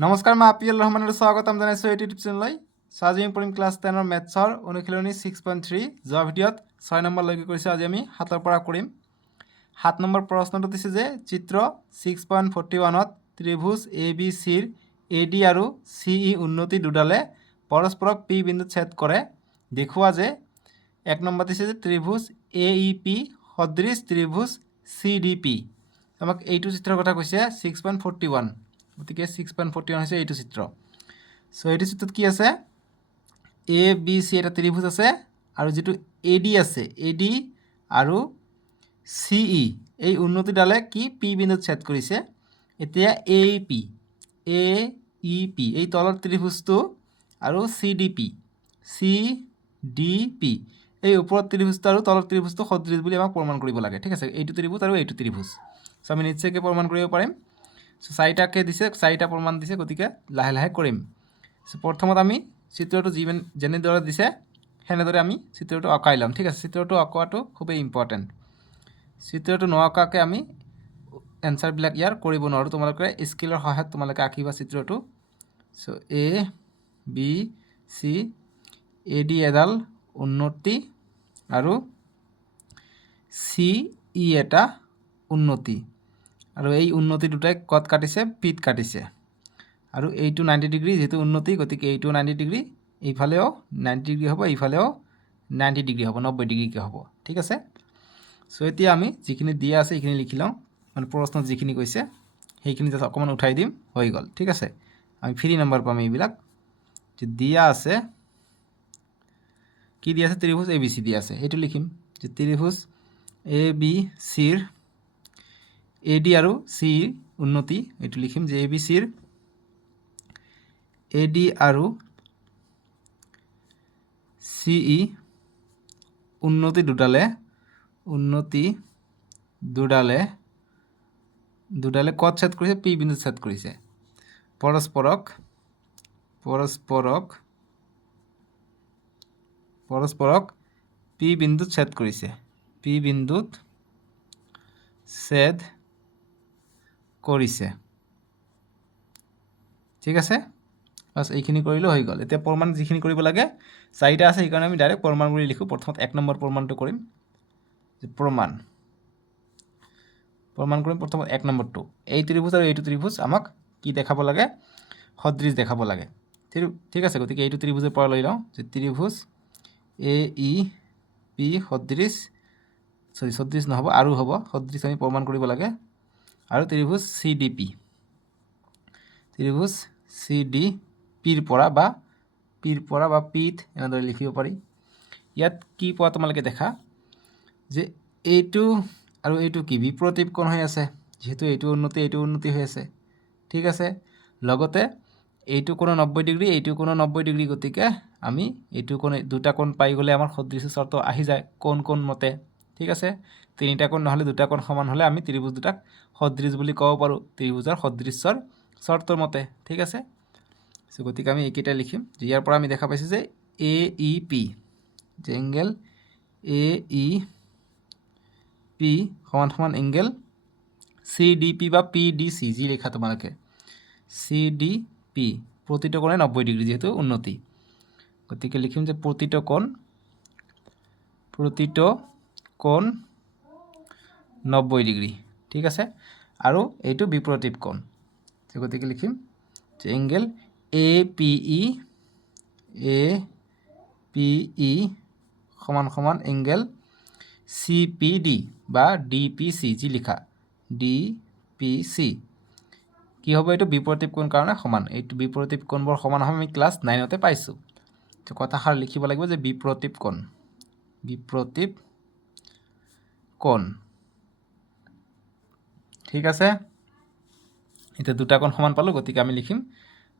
নমস্কাৰ, মই আপিউল ৰহমানৰ স্বাগতম জনাইছোঁ এই ইউটিউব চেনেললৈ। আজি আমি পঢ়িম ক্লাছ 10 মেথছৰ অনুশীলনী 6.3। যোৱা ভিডিঅ'ত 6 নম্বৰলৈকে কৰিছোঁ, আজি আমি 7ৰ পৰা কৰিম। 7 নম্বৰ প্ৰশ্নটো দিছে যে চিত্ৰ 6.41ত ত্ৰিভুজ এ বি চিৰ এ ডি আৰু চি ই উন্নতি দুডালে পৰস্পৰক পি বিন্দুত ছেদ কৰে। দেখুওৱা যে 1 নম্বৰ দিছে যে ত্ৰিভুজ এ ই পি সদৃশ ত্ৰিভুজ চি ডি পি। আমাক এইটো চিত্ৰৰ কথা কৈছে 6.41, গতিকে 6.41 হৈছে এইটো চিত্ৰ। চ' এইটো চিত্ৰত কি আছে, এ বি চি এটা ত্ৰিভুজ আছে আৰু যিটো এ ডি আছে, এ ডি আৰু চি ই এই উন্নতিডালে কি পি বিন্দুত ছেদ কৰিছে। এতিয়া এ ই পি এই তলৰ ত্ৰিভুজটো আৰু চি ডি পি এই ওপৰৰ ত্ৰিভুজটো আৰু তলৰ ত্ৰিভুজটো সদৃশ বুলি আমাক প্ৰমাণ কৰিব লাগে। ঠিক আছে, এইটো ত্ৰিভুজ আৰু এইটো ত্ৰিভুজ। চ' আমি নিশ্চয়কৈ প্ৰমাণ কৰিব পাৰিম। চ' 4টাকৈ দিছে, 4টা প্ৰমাণ দিছে, গতিকে লাহে লাহে কৰিম। চ' প্ৰথমত আমি চিত্ৰটো যেনেদৰে দিছে সেনেদৰে আমি চিত্ৰটো আঁকাই ল'ম। ঠিক আছে, চিত্ৰটো আঁকোৱাটো খুবেই ইম্পৰ্টেণ্ট। চিত্ৰটো নআঁকাকৈ আমি এনচাৰবিলাক ইয়াৰ কৰিব নোৱাৰোঁ। তোমালোকে স্কেলৰ সহায়ত তোমালোকে আঁকিবা চিত্ৰটো। চ' এ বি চি, এ ডি এডাল উন্নতি আৰু চি ই এটা উন্নতি, আৰু এই উন্নতি দুটাই ক'ত কাটিছে, পিত কাটিছে। আৰু এইটো 90 ডিগ্ৰী, যিহেতু উন্নতি গতিকে এইটো 90 ডিগ্ৰী, এইফালেও 90 ডিগ্ৰী হ'ব, এইফালেও 90 ডিগ্ৰী হ'ব, 90 ডিগ্ৰীকৈ হ'ব। ঠিক আছে, চ' এতিয়া আমি যিখিনি দিয়া আছে সেইখিনি লিখি লওঁ, মানে প্ৰশ্নত যিখিনি কৈছে সেইখিনি জাষ্ট অকণমান উঠাই দিম, হৈ গ'ল। ঠিক আছে, আমি ফ্ৰী নম্বৰ পাম। এইবিলাক যে দিয়া আছে, কি দিয়া আছে, ত্ৰিভুজ এ বি চি দিয়া আছে, সেইটো লিখিম যে ত্ৰিভুজ এ বি চিৰ এ ডি আৰু চি উন্নতি, এইটো লিখিম যে এ বি চিৰ এ ডি আৰু চি ই উন্নতি দুডালে ক'ত ছেদ কৰিছে, পি বিন্দুত ছেদ কৰিছে। পৰস্পৰক পি বিন্দুত ছেদ কৰিছে, পি বিন্দুত ছেদ কৰিছে। ঠিক আছে, বাছ এইখিনি কৰিলে হৈ গ'ল। এতিয়া প্ৰমাণ যিখিনি কৰিব লাগে 4টা আছে, সেইকাৰণে আমি ডাইৰেক্ট প্ৰমাণ কৰি লিখোঁ। প্ৰথমত 1 নম্বৰ প্ৰমাণটো কৰিম, যে প্ৰমাণ কৰিম প্ৰথমত 1 নম্বৰটো। এই ত্ৰিভুজ আৰু এইটো ত্ৰিভুজ আমাক কি দেখাব লাগে, সদৃশ দেখাব লাগে। ঠিক আছে, গতিকে এইটো ত্ৰিভুজৰ পৰা লৈ লওঁ যে ত্ৰিভুজ এ ই পি সদৃশ নহ'ব, আৰু হ'ব, সদৃশ আমি প্ৰমাণ কৰিব লাগে। আৰু ত্ৰিভুজ চি ডি পি পিৰ পৰা বা পিত এনেদৰে লিখিব পাৰি। ইয়াত কি পোৱা তোমালোকে দেখা যে এইটো আৰু এইটো কি বিপৰীত কোণ হৈ আছে, যিহেতু এইটো উন্নতি হৈ আছে। ঠিক আছে, লগতে এইটো কোণো 90 ডিগ্ৰী, এইটো কোণো 90 ডিগ্ৰী, গতিকে আমি এইটো কোণ, দুটা কোণ পাই গ'লে আমাৰ সদৃশ চৰ্ত আহি যায় কোণ মতে। ঠিক আছে, 3টা কোণ নহ'লে 2টা কোণ সমান হ'লে আমি ত্ৰিভুজ দুটাক সদৃশ বুলি ক'ব পাৰোঁ, ত্ৰিভুজৰ সদৃশ্বৰ চৰ্তৰ মতে। ঠিক আছে, চ' গতিকে আমি এইকেইটা লিখিম যে ইয়াৰ পৰা আমি দেখা পাইছোঁ যে এ ই পি, যে এংগেল এ ই পি সমান এংগেল চি ডি পি বা পি ডি চি, যি লিখা তোমালোকে, চি ডি পি প্ৰতিটো কোণে 90 ডিগ্ৰী, যিহেতু উন্নতি, গতিকে লিখিম যে প্ৰতিটো কোণ 90 ডিগ্ৰী। ঠিক আছে, আৰু এইটো বিপৰীত কোণ, গতিকে লিখিম যে এংগেল এ পি ই সমান এংগেল চি পি ডি বা ডি পি চি, যি লিখা ডি পি চি। কি হ'ব, এইটো বিপৰীত কোণ কাৰণে সমান। এইটো বিপৰীত কোণবোৰ সমান হ'ব, আমি ক্লাছ 9তে পাইছোঁ। কথাষাৰ লিখিব লাগিব যে বিপৰীত কোণ। ঠিক আছে, এতিয়া দুটা কোণ সমান পালোঁ, গতিকে আমি লিখিম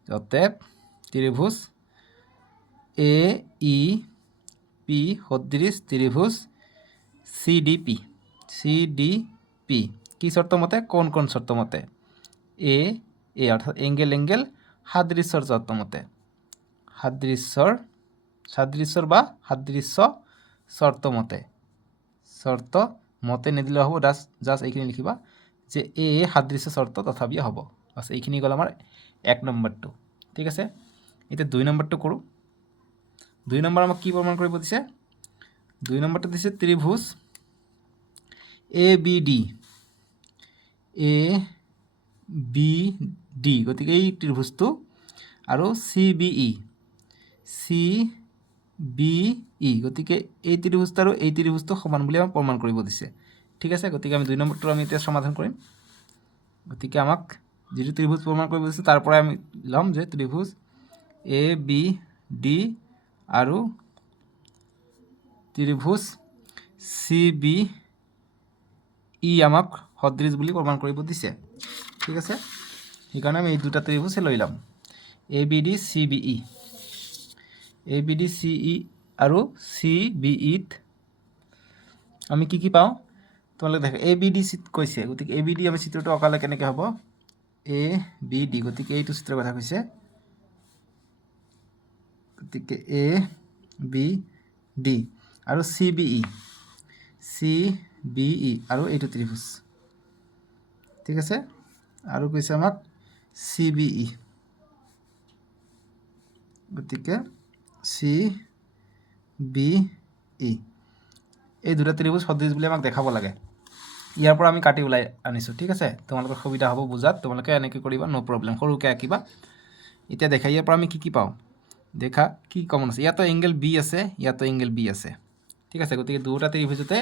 অতএব ত্ৰিভুজ এ ই পি সদৃশ ত্ৰিভুজ চি ডি পি কি চৰ্ত মতে, কোণ চৰ্ত মতে, এ অৰ্থাৎ এংগেল সাদৃশ্য চৰ্ত মতে, সাদৃশ্য চৰ্ত মতে নিদিলেও হ'ব, জাষ্ট এইখিনি লিখিবা যে এ সাদৃশ্য চৰ্ত তথাপিও হ'ব। বাছ এইখিনি গ'ল আমাৰ 1 নম্বৰটো ঠিক আছে এতিয়া 2 নম্বৰটো কৰোঁ 2 নম্বৰ আমাক কি প্ৰমাণ কৰিব দিছে 2 নম্বৰটো দিছে ত্ৰিভুজ ABD ABD গতিকে এই ত্ৰিভুজটো আৰু CBE গতিকে এই ত্ৰিভুজটো আৰু এই ত্ৰিভুজটো সমান বুলি আমাক প্ৰমাণ কৰিব দিছে ঠিক আছে গতিকে আমি 2 নম্বৰটো আমি এতিয়া সমাধান কৰিম গতিকে আমাক যিটো ত্ৰিভুজ প্ৰমাণ কৰিব দিছে তাৰ পৰা আমি ল'ম যে ত্ৰিভুজ ABD আৰু ত্ৰিভুজ CBE আমাক সদৃশ বুলি প্ৰমাণ কৰিব দিছে ঠিক আছে সেইকাৰণে আমি এই দুটা ত্ৰিভুজ লৈ ল'ম ABD CBE আৰু CBE ত আমি কি পাওঁ তোমালোকে দেখা ABD কৈছে গতিকে ABD আমি চিত্ৰটো অঁকালে কেনেকৈ হ'ব ABD গতিকে এইটো চিত্ৰৰ কথা কৈছে গতিকে ABD আৰু CBE আৰু এইটো ত্ৰিভুজ ঠিক আছে আৰু কৈছে আমাক CBE গতিকে CBE এই দুটা ত্ৰিভুজ সদৃশ বুলি আমাক দেখাব লাগে ইয়াৰ পৰা আমি কাটি ওলাই আনিছোঁ ঠিক আছে তোমালোকৰ সুবিধা হ'ব বুজাত তোমালোকে এনেকৈ কৰিবা নো প্ৰব্লেম সৰুকৈ আঁকিবা এতিয়া দেখা ইয়াৰ পৰা আমি কি পাওঁ দেখা কি কমন আছে ইয়াতো এংগেল B আছে ইয়াতো এংগেল B আছে ঠিক আছে গতিকে দুটা ত্ৰিভুজতে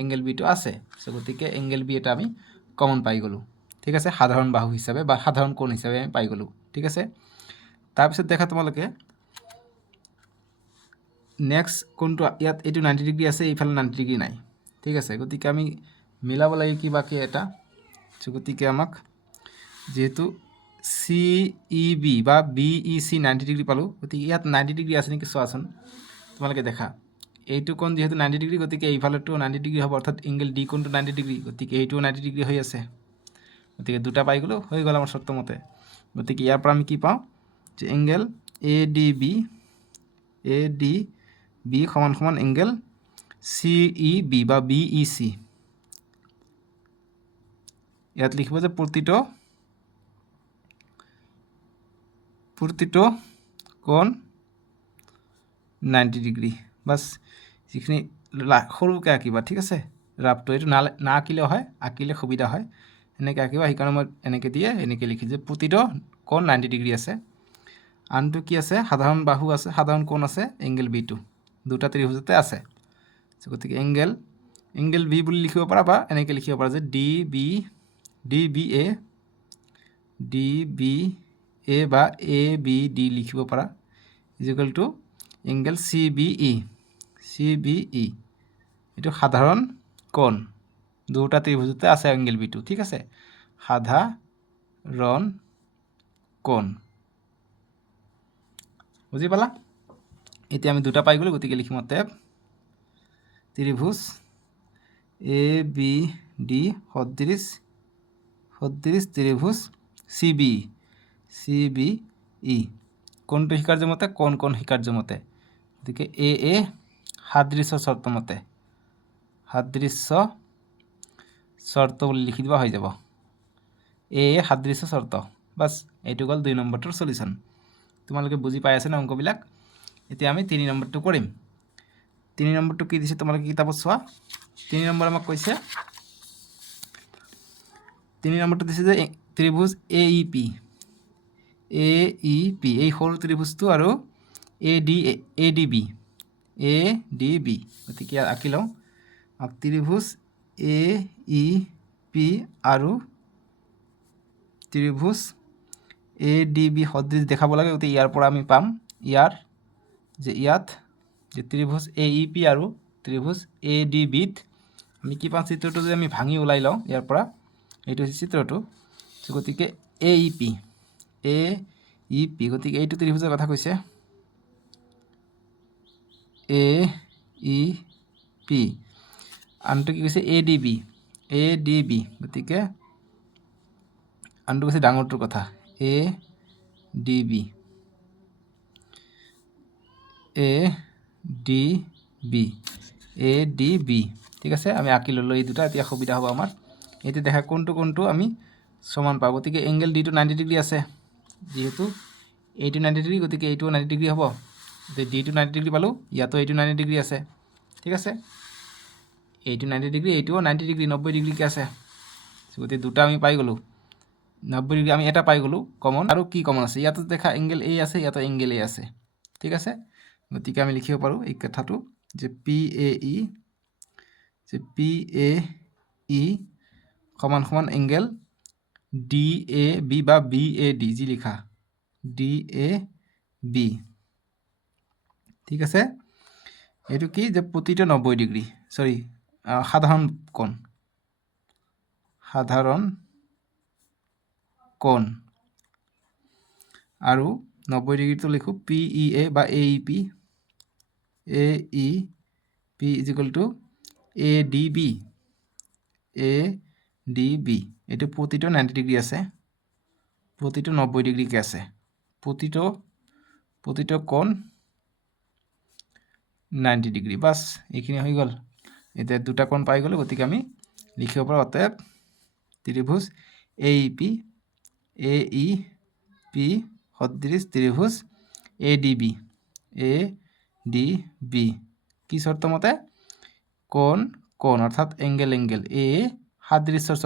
এংগেল Bটো আছে সো গতিকে এংগেল B এটা আমি কমন পাই গ'লোঁ ঠিক আছে সাধাৰণ বাহু হিচাপে বা সাধাৰণ কোণ হিচাপে আমি পাই গ'লোঁ ঠিক আছে তাৰপিছত দেখা তোমালোকে নেক্সট কোনটো ইয়াত এইটো 90 ডিগ্ৰী আছে এইফালে 90 ডিগ্ৰী নাই ঠিক আছে গতিকে আমি মিলাব লাগে কিবাকে এটা গতিকে আমাক যেহেতু CEB বা BEC 90 ডিগ্ৰী পালোঁ গতিকে ইয়াত 90 ডিগ্ৰী আছে নেকি চোৱাচোন তোমালোকে দেখা এইটো কোণ যেহেতু 90 ডিগ্ৰী গতিকে এইফালেটো 90 ডিগ্ৰী হ'ব অৰ্থাৎ এংগেল D কোণটো 90 ডিগ্ৰী গতিকে এইটোও 90 ডিগ্ৰী হৈ আছে গতিকে দুটা পাই গ'লোঁ হৈ গ'ল আমাৰ চৰ্ত মতে গতিকে ইয়াৰ পৰা আমি কি পাওঁ যে এংগেল ADB সমান এংগেল CEB বা BEC ইয়াত লিখিব যে প্ৰতিটো কোণ 90 ডিগ্ৰী বাস যিখিনি সৰুকৈ আঁকিবা ঠিক আছে ৰাফটো এইটো না আঁকিলেও হয় আঁকিলে সুবিধা হয় এনেকৈ আঁকিবা সেইকাৰণে মই এনেকৈ দিয়ে এনেকৈ লিখি যে প্ৰতিটো কোণ 90 ডিগ্ৰী আছে আনটো কি আছে সাধাৰণ বাহু আছে সাধাৰণ কোণ আছে এংগেল B2 দুটা ত্ৰিভুজতে আছে গতিকে এংগেল B বুলি লিখিব পাৰা বা এনেকৈ লিখিব পাৰা যে DBA বা ABD লিখিব পাৰা ইকুৱেল টু এংগেল CBE এইটো সাধাৰণ কোণ দুটা ত্ৰিভুজতে আছে এংগেল B2 ঠিক আছে সাধাৰণ কোণ বুজি পালা এতিয়া আমি দুটা পাই গ'লো গতিকে লিখিম অতএব ত্ৰিভুজ ABD সদৃশ ত্ৰিভুজ CBE কোনটো শিকাৰ্য মতে কোন শিকাৰ্য মতে গতিকে AA সাদৃশ্য শৰ্ত মতে সাদৃশ্য শর্ত বলে লিখি দেওয়া হয়ে যাব AA সাদৃশ্য শর্ত বাস এইটো গ'ল 2 নম্বৰটোৰ সলিউশন তোমালোকে বুজি পাই আছে না অংকবিলাক এতিয়া আমি 3 নম্বৰটো কৰিম 3 নম্বৰটো কি দিছে তোমালোকে কিতাপত চোৱা 3 নম্বৰ আমাক কৈছে 3 নম্বৰটো দিছে যে ত্ৰিভুজ AEP এই সৰু ত্ৰিভুজটো আৰু ADB গতিকে আঁকি লওঁ ত্ৰিভুজ AEP আৰু ত্ৰিভুজ ADB সদৃশ দেখাব লাগে গতিকে ইয়াৰ পৰা আমি পাম ইয়াত যে ত্ৰিভুজ AEP আৰু ত্ৰিভুজ ADB ত আমি কি পাম চিত্ৰটো যে আমি ভাঙি ওলাই লওঁ ইয়াৰ পৰা এইটো হৈছে চিত্ৰটো গতিকে AEP গতিকে এইটো ত্ৰিভুজৰ কথা কৈছে AEP আনটো কি কৈছে ADB গতিকে আনটো কৈছে ডাঙৰটোৰ কথা ADB ঠিক আছে আমি আঁকি ললোঁ এই দুটা এতিয়া সুবিধা হ'ব আমাৰ এতিয়া দেখা কোনটো আমি সমান পাব গতিকে এংগেল D টো 90 ডিগ্ৰী আছে যিহেতু এইটো 90 ডিগ্ৰী গতিকে এইটো 90 ডিগ্ৰী হ'ব ডিটো 90 ডিগ্ৰী পালোঁ ইয়াতো এইটো 90 ডিগ্ৰী আছে ঠিক আছে এইটো 90 ডিগ্ৰী এইটোও 90 ডিগ্ৰী 90 ডিগ্ৰীকৈ আছে গতিকে দুটা আমি পাই গ'লোঁ 90 ডিগ্ৰী আমি এটা পাই গ'লোঁ কমন আৰু কি কমন আছে ইয়াতো দেখা এংগেল এ আছে ইয়াতো এংগেল এ আছে ঠিক আছে গতিকে আমি লিখিব পাৰোঁ এই কথাটো যে পি এ ই সমান সমান এংগেল ডি এ বি বা বি এ ডি যি লিখা ডি এ বি ঠিক আছে এইটো কি যে প্ৰতিটো 90 ডিগ্ৰী সৰি সাধাৰণ কোণ আৰু 90 ডিগ্ৰীটো লিখোঁ পি ই এ বা A E P is equal to A D B এইটো প্ৰতিটো 90 ডিগ্ৰী আছে প্ৰতিটো 90 ডিগ্ৰীকৈ আছে প্ৰতিটো কোণ 90 ডিগ্ৰী বাছ এইখিনি হৈ গ'ল এতিয়া দুটা কোণ পাই গ'লোঁ গতিকে আমি লিখিব পাৰোঁ অতএব ত্ৰিভুজ এ ই পি সদৃশ ত্ৰিভুজ এ ডি বি কি চৰ্ত মতে কোণ অৰ্থাৎ এংগেল এ সাদৃশ্যৰ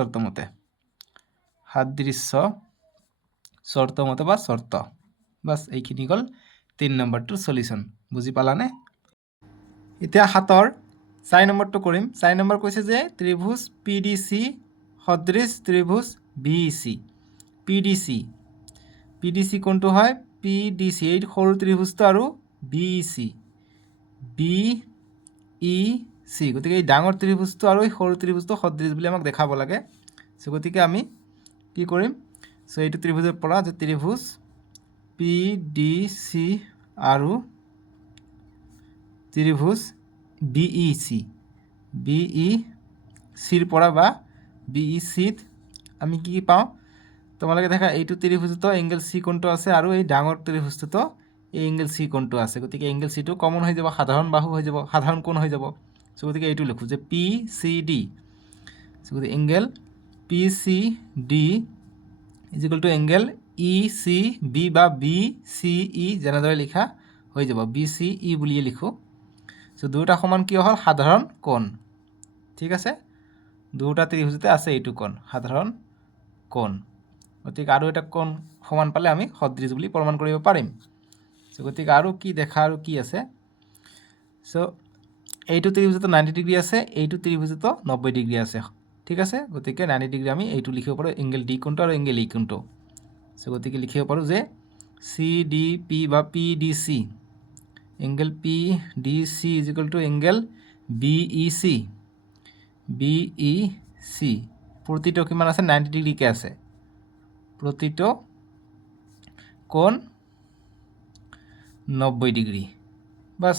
চৰ্ত মতে বা চৰ্ত বাছ এইখিনি গ'ল 3 নম্বৰটোৰ সলিউশ্যন বুজি পালানে এতিয়া 7ৰ 4 নম্বৰটো কৰিম 4 নম্বৰ কৈছে যে ত্ৰিভুজ পি ডি চি সদৃশ ত্ৰিভুজ বি ডি চি কোনটো হয় পি ডি চি এই সৰু ত্ৰিভুজটো আৰু বি ই চি গতিকে এই ডাঙৰ ত্ৰিভুজটো আৰু এই সৰু ত্ৰিভুজটো সদৃশ বুলি আমাক দেখাব লাগে সো গতিকে আমি কি কৰিম সো এইটো ত্ৰিভুজৰ পৰা যে ত্ৰিভুজ পি ডি চি আৰু ত্ৰিভুজ বি ই চিৰ পৰা বা বি ই চিত আমি কি পাওঁ তোমালোকে দেখা এইটো ত্ৰিভুজতো এংগেল চি কোণটো আছে আৰু এই ডাঙৰ ত্ৰিভুজটোতো এই এংগেল চি কোণটো আছে গতিকে এংগেল চিটো কমন হৈ যাব সাধাৰণ বাহু হৈ যাব সাধাৰণ কোণ হৈ যাব সো গতিকে এইটো লিখোঁ যে পি চি ডি সো গতিকে angle P C D is equal to angle E C B বা বি চি ই যেনেদৰে লিখা হৈ যাব বি চি ই বুলিয়ে লিখোঁ সো দুটা সমান কি হ'ল সাধাৰণ কোণ ঠিক আছে দুটা ত্ৰিভুজতে আছে এইটো কোণ সাধাৰণ কোণ গতিকে আৰু এটা কোণ সমান পালে আমি সদৃশ বুলি প্ৰমাণ কৰিব পাৰিম সো গতিকে আৰু কি দেখা আৰু কি আছে সো এইটো ত্ৰিভুজতো 90 ডিগ্ৰী আছে এইটো ত্ৰিভুজতো 90 ডিগ্ৰী আছে ঠিক আছে গতিকে 90 ডিগ্ৰী আমি এইটো লিখিব পাৰোঁ এংগেল ডি কোণটো আৰু এংগেল ই কোণটো সো গতিকে লিখিব পাৰোঁ যে চি ডি পি বা P D C angle P D C is equal to angle B E C প্ৰতিটো কিমান আছে 90 ডিগ্ৰীকৈ আছে প্ৰতিটো কোণ 90 ডিগ্ৰী বাছ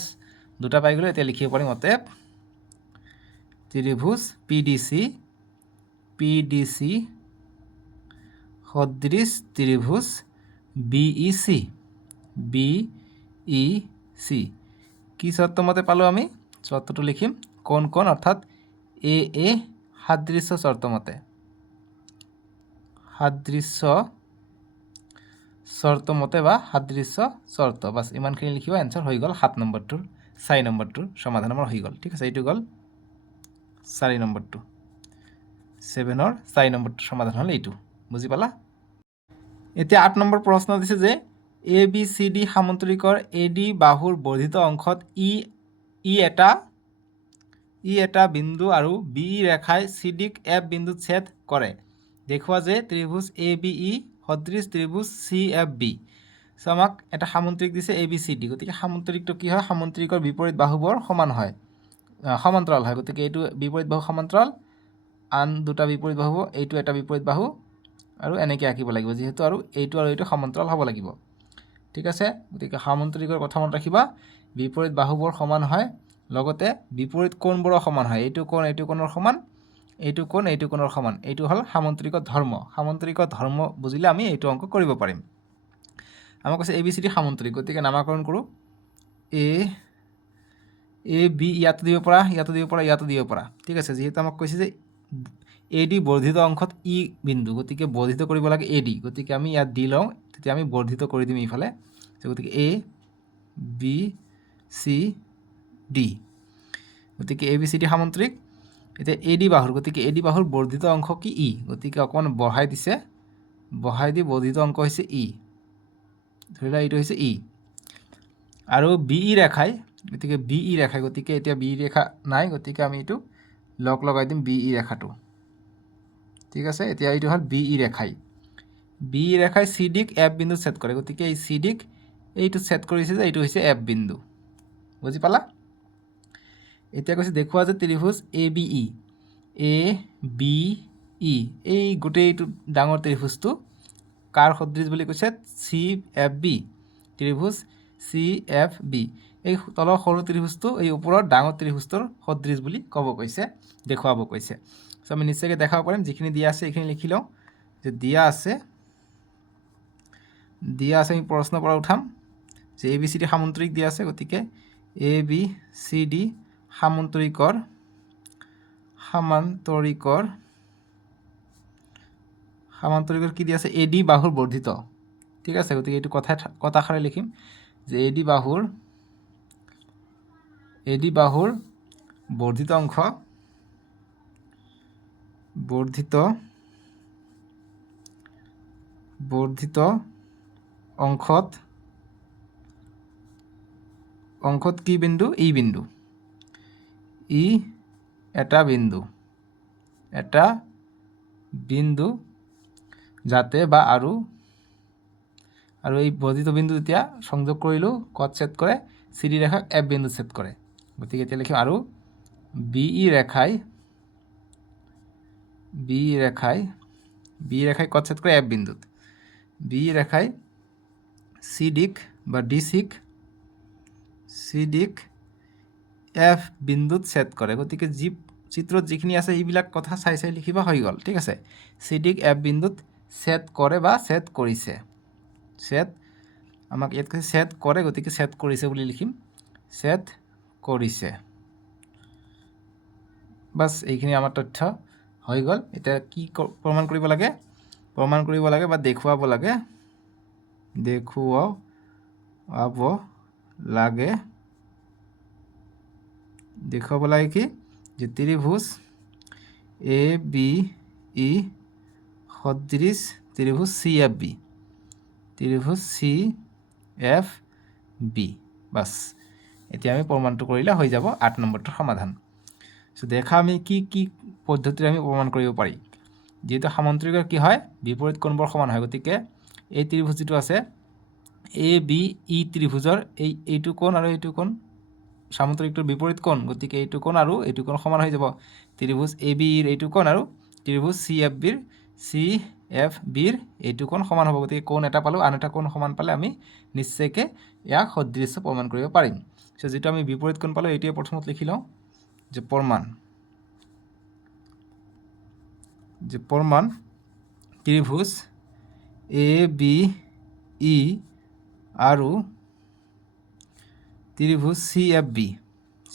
দুটা পাই গ'লোঁ এতিয়া লিখিব পাৰিম অতএব ত্ৰিভুজ পি ডি চি সদৃশ ত্ৰিভুজ বি ই চি কি চৰ্ত মতে পালোঁ আমি চৰ্তটো লিখিম কোণ অৰ্থাৎ এ সাদৃশ্য চৰ্ত মতে বা সাদৃশ্য চৰ্ত বাছ ইমানখিনি লিখিব এনচাৰ হৈ গ'ল 7 নম্বৰটোৰ 4 নম্বৰটোৰ সমাধান আমাৰ হৈ গ'ল ঠিক আছে এইটো গ'ল 4 নম্বৰটো 7ৰ 4 নম্বৰটোৰ সমাধান হ'ল এইটো বুজি পালা এতিয়া 8 নম্বৰ প্ৰশ্ন দিছে যে এ বি চি ডি সামন্তৰিকৰ এ ডি বাহুৰ বৰ্ধিত অংশত ই এটা বিন্দু আৰু বি ৰেখাই চি ডিক এফ বিন্দুত ছেদ কৰে দেখুওৱা যে ত্ৰিভুজ এ বি ই সদৃশ ত্ৰিভুজ চি এফ বি সো আমাক এটা সামন্তৰিক দিছে এ বি চি ডি গতিকে সামন্তৰিকটো কি হয় সামন্তৰিকৰ বিপৰীত বাহুবোৰ সমান হয় সমান্তৰাল হয় গতিকে এইটো বিপৰীত বাহু সমান্তৰাল আন দুটা বিপৰীত বাহু এইটো এটা বিপৰীত বাহু আৰু এনেকৈ আঁকিব লাগিব যিহেতু আৰু এইটো সমান্তৰাল হ'ব লাগিব ঠিক আছে গতিকে সামন্তৰিকৰ কথা মনত ৰাখিবা বিপৰীত বাহুবোৰ সমান হয় লগতে বিপৰীত কোণবোৰো সমান হয় এইটো কোণৰ সমান এইটো কোণৰ সমান এইটো হ'ল সামন্তৰিকৰ ধৰ্ম বুজিলে আমি এইটো অংক কৰিব পাৰিম আমাক কৈছে এ বি চি ডি সামন্তৰিক গতিকে নামাকৰণ কৰোঁ এ বি ইয়াতো দিব পৰা ঠিক আছে যিহেতু আমাক কৈছে যে AD বৰ্ধিত অংশত E বিন্দু, গতিকে বৰ্ধিত কৰিব লাগে AD, গতিকে আমি ইয়াত D লওঁ, তেতিয়া আমি বৰ্ধিত কৰি দিম এইফালে, গতিকে A B C D, গতিকে A B C D সামন্তৰিক। এতিয়া AD বাহুৰ, গতিকে AD বাহুৰ বৰ্ধিত অংশ কি E, গতিকে অকণমান বঢ়াই দিছে, বঢ়াই দি বৰ্ধিত অংশ হৈছে E, ধৰি লোৱা এইটো হৈছে E। আৰু BE ৰেখাই, গতিকে BE ৰেখাই, গতিকে এতিয়া BE ৰেখা নাই, গতিকে আমি এইটো লগ লগাই দিম BE ৰেখাটো, ঠিক আছে। এতিয়া এইটো হ'ল BE ৰেখাই, BE ৰেখাই CD ক F বিন্দু ছেদ কৰে, গতিকে এই CD ক এইটো ছেদ কৰিছে যে এইটো হৈছে F বিন্দু, বুজি পালা। এতিয়া কৈছে দেখুওৱা যে ত্ৰিভুজ ABE, ABE এই গোটেইটো ডাঙৰ ত্ৰিভুজটো কাৰ সদৃশ বুলি কৈছে, CFB, ত্ৰিভুজ CFB, এই তলৰ সৰু ত্ৰিভুজটো এই ওপৰৰ ডাঙৰ ত্ৰিভুজটোৰ সদৃশ বুলি ক'ব কৈছে, দেখুৱাব কৈছে। চ' আমি নিশ্চয়কৈ দেখাব পাৰিম, যিখিনি দিয়া আছে এইখিনি লিখি লওঁ, যে দিয়া আছে আমি প্ৰশ্নৰ পৰা উঠাম যে ABCD সামন্তৰিক দিয়া আছে, গতিকে ABCD সামন্তৰিকৰ কি দিয়া আছে, AD বাহুৰ বৰ্ধিত, ঠিক আছে। গতিকে এইটো কথাষাৰে লিখিম যে AD বাহুৰ বৰ্ধিত অংশ, বৰ্ধিত অংশত কি বিন্দু, E বিন্দু, E এটা বিন্দু যাতে বা আৰু এই বৰ্ধিত বিন্দু যেতিয়া সংযোগ কৰিলোঁ ক'ত ছেদ কৰে, CD ৰেখাক F বিন্দু ছেদ কৰে, গতিকে এতিয়া লিখিম আৰু BE ৰেখাই ক'ত ছেদ কৰে, F বিন্দুত, BE ৰেখাই CD ক বা DC ক F বিন্দুত ছেদ কৰে, গতিকে যি চিত্ৰত যিখিনি আছে এইবিলাক কথা চাই লিখিবা, হৈ গ'ল, ঠিক আছে। CD ক F বিন্দুত ছেদ কৰে বা ছেদ কৰিছে, আমাক ইয়াত কৈছে ছেদ কৰে, গতিকে ছেদ কৰিছে বুলি লিখিম, ছেদ কৰিছে, বাছ এইখিনি আমাৰ তথ্য হৈ গ'ল। এতিয়া কি প্ৰমাণ কৰিব লাগে বা দেখুৱাব লাগে কি, যে ত্ৰিভুজ ABE সদৃশ ত্ৰিভুজ CFB, বাছ এতিয়া আমি প্ৰমাণটো কৰিলে হৈ যাব 8 নম্বৰটোৰ সমাধান। চ' দেখা আমি কি পদ্ধতিৰে আমি প্ৰমাণ কৰিব পাৰি, যিহেতু সামন্তৰিকৰ কি হয়, বিপৰীত কোণবোৰ সমান হয়, গতিকে এই ত্ৰিভুজ যিটো আছে ABE ত্ৰিভুজৰ এইটো কোণ আৰু এইটো কোণ সামন্তৰিকটোৰ বিপৰীত কোণ, গতিকে এইটো কোণ আৰু এইটো কোণ সমান হৈ যাব, ত্ৰিভুজ ABEৰ এইটো কোণ আৰু ত্ৰিভুজ CFBৰ এইটো কোণ সমান হ'ব, গতিকে কোণ এটা পালোঁ, আন এটা কোণ সমান পালে আমি নিশ্চয়কৈ ইয়াক সদৃশ প্ৰমাণ কৰিব পাৰিম। চ' যিটো আমি বিপৰীত কোণ পালোঁ এইটোৱে প্ৰথমত লিখি লওঁ, যে প্ৰমাণ ত্ৰিভুজ ABE আৰু ত্ৰিভুজ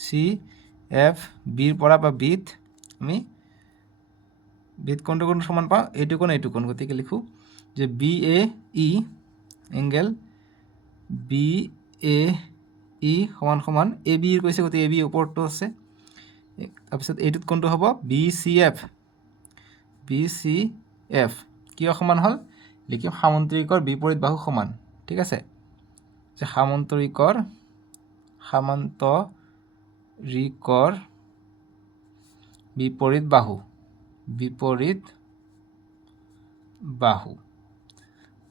CFBৰ পৰা বা বিত আমি কোনটো কোণ সমান পাওঁ, এইটো কোণ, গতিকে লিখোঁ যে BAE এংগেল BAE সমান ABৰ কৈছে, গতিকে AB ওপৰতো আছে, তাৰপিছত এইটোত কোনটো হ'ব BCF কিয় সমান হ'ল, লিখিম সামন্তৰিকৰ বিপৰীত বাহু সমান, ঠিক আছে, যে সামন্তৰিকৰ বিপৰীত বাহু,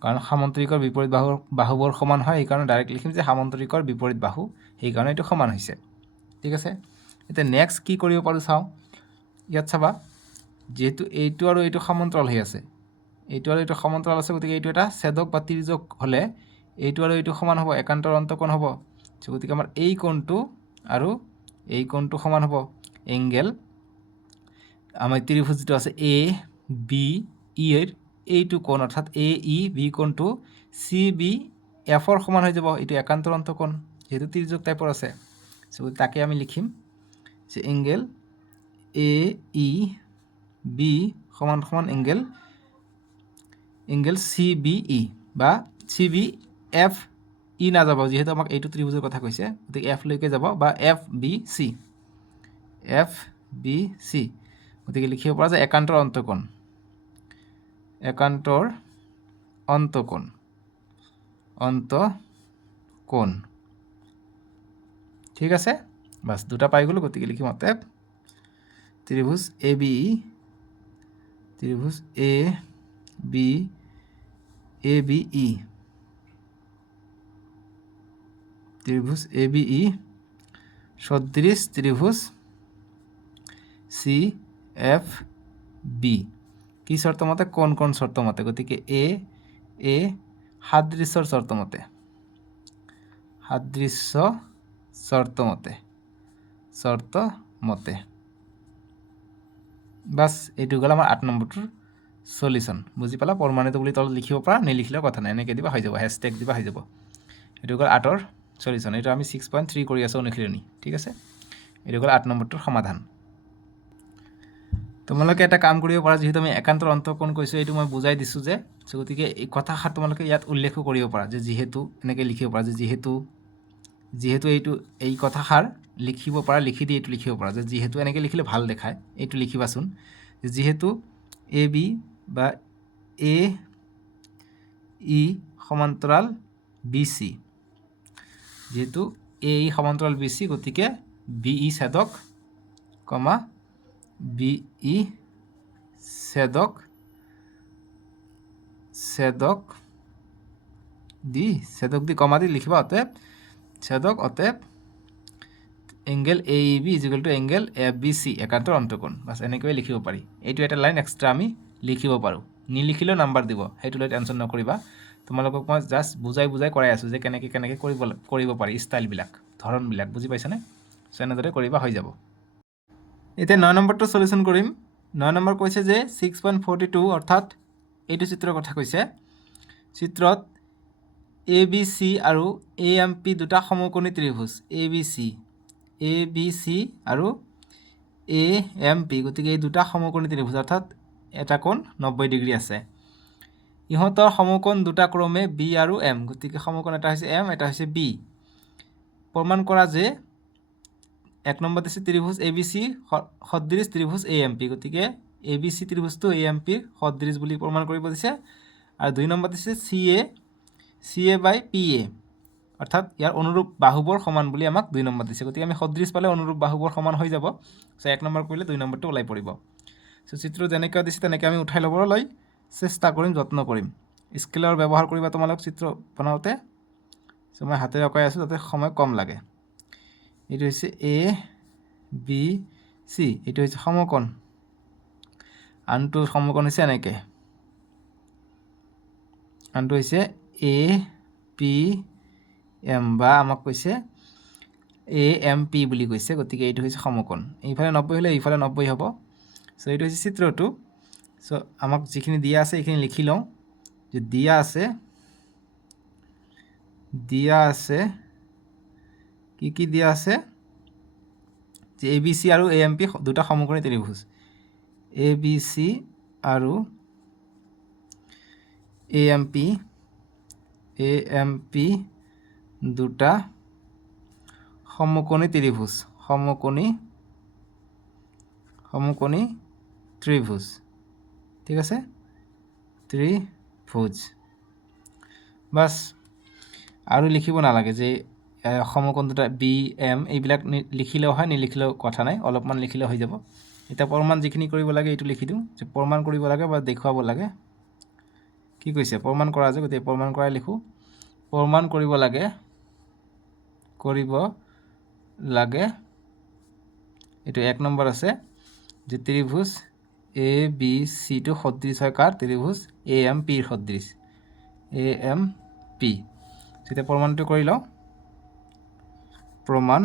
কাৰণ সামন্তৰিকৰ বিপৰীত বাহুবোৰ সমান হয়, সেইকাৰণে ডাইৰেক্ট লিখিম যে সামন্তৰিকৰ বিপৰীত বাহু, সেইকাৰণে এইটো সমান হৈছে, ঠিক আছে। এতিয়া নেক্সট কি কৰিব পাৰোঁ চাওঁ, ইয়াত চাবা, যিহেতু এইটো আৰু এইটো সমান্তৰাল হৈ আছে, গতিকে এইটো এটা ছেদক বা তিৰ্যক হ'লে এইটো আৰু এইটো সমান হ'ব, একান্তৰ অন্তঃকোণ হ'ব, গতিকে আমাৰ এই কোণটো আৰু এই কোণটো সমান হ'ব, এংগেল আমাৰ ত্ৰিভুজ যিটো আছে ABEৰ এইটো কোণ, অৰ্থাৎ AEB কোণটো CBFৰ সমান হৈ যাব, এইটো একান্তৰ অন্তঃকোণ, যিহেতু তিৰ্যক টাইপৰ আছে, চ' তাকে আমি লিখিম যে এংগেল AEB বি সমান সমান এংগেল চি বি ই বা চি বি এফ ই নাযাব যিহেতু আমাক এইটো ত্ৰিভুজৰ কথা কৈছে, গতিকে এফ লৈকে যাব বা এফ বি চি গতিকে লিখিব পৰা যায় একান্তৰ অন্তকোণ ঠিক আছে। বাছ দুটা পাই গ'লোঁ, গতিকে লিখিম অতএব ত্ৰিভুজ এ বি ই সদৃশ ত্ৰিভুজ সি এফ বি কি শৰ্ত মতে কোন শৰ্ত মতে, গতিকে এ সাদৃশ্যৰ শৰ্ত মতে বাস এইটো গ'ল আমাৰ 8 নম্বৰটোৰ সলিউশন। বুজি পালা? প্ৰমাণিত বুলি তলত লিখিব পৰা, নিলিখিলেও কথা নাই, এনেকৈ দিবা হৈ যাব, হেশটেগ দিবা হৈ যাব। এইটো গ'ল 8ৰ সলিউশন। এইটো আমি 6.3 কৰি আছোঁ অনুশীলনী, ঠিক আছে। এইটো গ'ল 8 নম্বৰটোৰ সমাধান। তোমালোকে এটা কাম কৰিব পাৰা, যেহেতু আমি একান্তৰ অন্তকোণ কৈছোঁ, এইটো মই বুজাই দিছোঁ যে, গতিকে এই কথাষাৰ তোমালোকে ইয়াত উল্লেখো কৰিব পাৰা যে যিহেতু এনেকৈ লিখিব পাৰা যে যিহেতু এই কথাষাৰ লিখিব পাৰা, লিখি দি এইটো লিখিব পাৰা যে যিহেতু এনেকৈ লিখিলে ভাল দেখায়, এইটো লিখিবাচোন যিহেতু এ বি বা এ ই সমান্তৰাল বি চি, যেহেতু এ ই সমান্তৰাল বি চি, গতিকে বি ই ছেদক দি কমা দি লিখিবা অতএব angle A E B is equal to angle F B C একান্তৰ অন্তকোণ। বাছ এনেকৈয়ে লিখিব পাৰি। এইটো এটা লাইন এক্সট্ৰা আমি লিখিব পাৰোঁ, নিলিখিলেও নাম্বাৰ দিব, সেইটো লৈ টেনশ্যন নকৰিবা। তোমালোকক মই জাষ্ট বুজাই কৰাই আছোঁ যে কেনেকৈ কৰিব পাৰি, ষ্টাইলবিলাক, ধৰণবিলাক, বুজি পাইছানে? চ' এনেদৰে কৰিবা, হৈ যাব। এতিয়া 9 নম্বৰটো সলিউশন কৰিম। 9 নম্বৰ কৈছে যে 6.42 অৰ্থাৎ এইটো চিত্ৰৰ কথা কৈছে। চিত্ৰত এ বি চি আৰু এ এম পি দুটা সমকোণী ত্ৰিভুজ এ বি চি আৰু এ এম পি, গতিকে এই দুটা সমকোণী ত্ৰিভুজ অৰ্থাৎ এটা কোণ 90 ডিগ্ৰী আছে। ইহঁতৰ সমকোণ দুটা ক্ৰমে বি আৰু এম, গতিকে সমকোণ এটা হৈছে এম, এটা হৈছে বি। প্ৰমাণ কৰা যে 1 নম্বৰ দিছে ত্ৰিভুজ এ বি চি সদৃশ ত্ৰিভুজ এ এম পি, গতিকে এ বি চি ত্ৰিভুজটো এ এম পিৰ সদৃশ বুলি প্ৰমাণ কৰিব দিছে। আৰু 2 নম্বৰ দিছে চি এ বাই পি এ, অৰ্থাৎ ইয়াৰ অনুৰূপ বাহুবোৰ সমান বুলি আমাক 2 নম্বৰ দিছে। গতিকে আমি সদৃশ পালে অনুৰূপ বাহুবোৰ সমান হৈ যাব। চ' 1 নম্বৰ কৰিলে 2 নম্বৰটো ওলাই পৰিব। চ' চিত্ৰ যেনেকৈ দিছে তেনেকৈ আমি উঠাই ল'বলৈ চেষ্টা কৰিম, যত্ন কৰিম। স্কেলৰ ব্যৱহাৰ কৰিবা তোমালোক চিত্ৰ বনাওঁতে। চ' মই হাতেৰে অঁকাই আছোঁ যাতে সময় কম লাগে। এইটো হৈছে এ বি চি, এইটো হৈছে সমকোণ, আনটো সমকোণ হৈছে এনেকৈ, আনটো হৈছে এ পি এম বা আমাক কৈছে এ এম পি বুলি কৈছে, গতিকে এইটো হৈছে সমকোণ। এইফালে 90 হ'লে এইফালে 90 হ'ব। চ' এইটো হৈছে চিত্ৰটো। চ' আমাক যিখিনি দিয়া আছে এইখিনি লিখি লওঁ যে দিয়া আছে কি দিয়া আছে যে এ বি চি আৰু এ এম পি দুটা সমকোণী ত্ৰিভুজ, এ বি চি আৰু এ এম পি দুটা সমকোণী ত্ৰিভুজ, ঠিক আছে, ত্ৰিভুজ। বাছ আৰু লিখিব নালাগে যে সমকোণ দুটা বি এম, এইবিলাক লিখিলেও হয়, নিলিখিলেও কথা নাই, অলপমান লিখিলেও হৈ যাব। এতিয়া প্ৰমাণ যিখিনি কৰিব লাগে এইটো লিখি দিওঁ যে প্ৰমাণ কৰিব লাগে বা দেখুৱাব লাগে। কি কৈছে? প্ৰমাণ কৰা যে, গতিকে প্ৰমাণ কৰাই লিখোঁ। প্ৰমাণ কৰিব লাগে এইটো 1 নম্বৰ আছে যে ত্ৰিভুজ এ বি চিটো সদৃশ হয় কাৰ? ত্ৰিভুজ এ এম পিৰ সদৃশ, এ এম পি। তেতিয়া প্ৰমাণটো কৰি লওঁ। প্ৰমাণ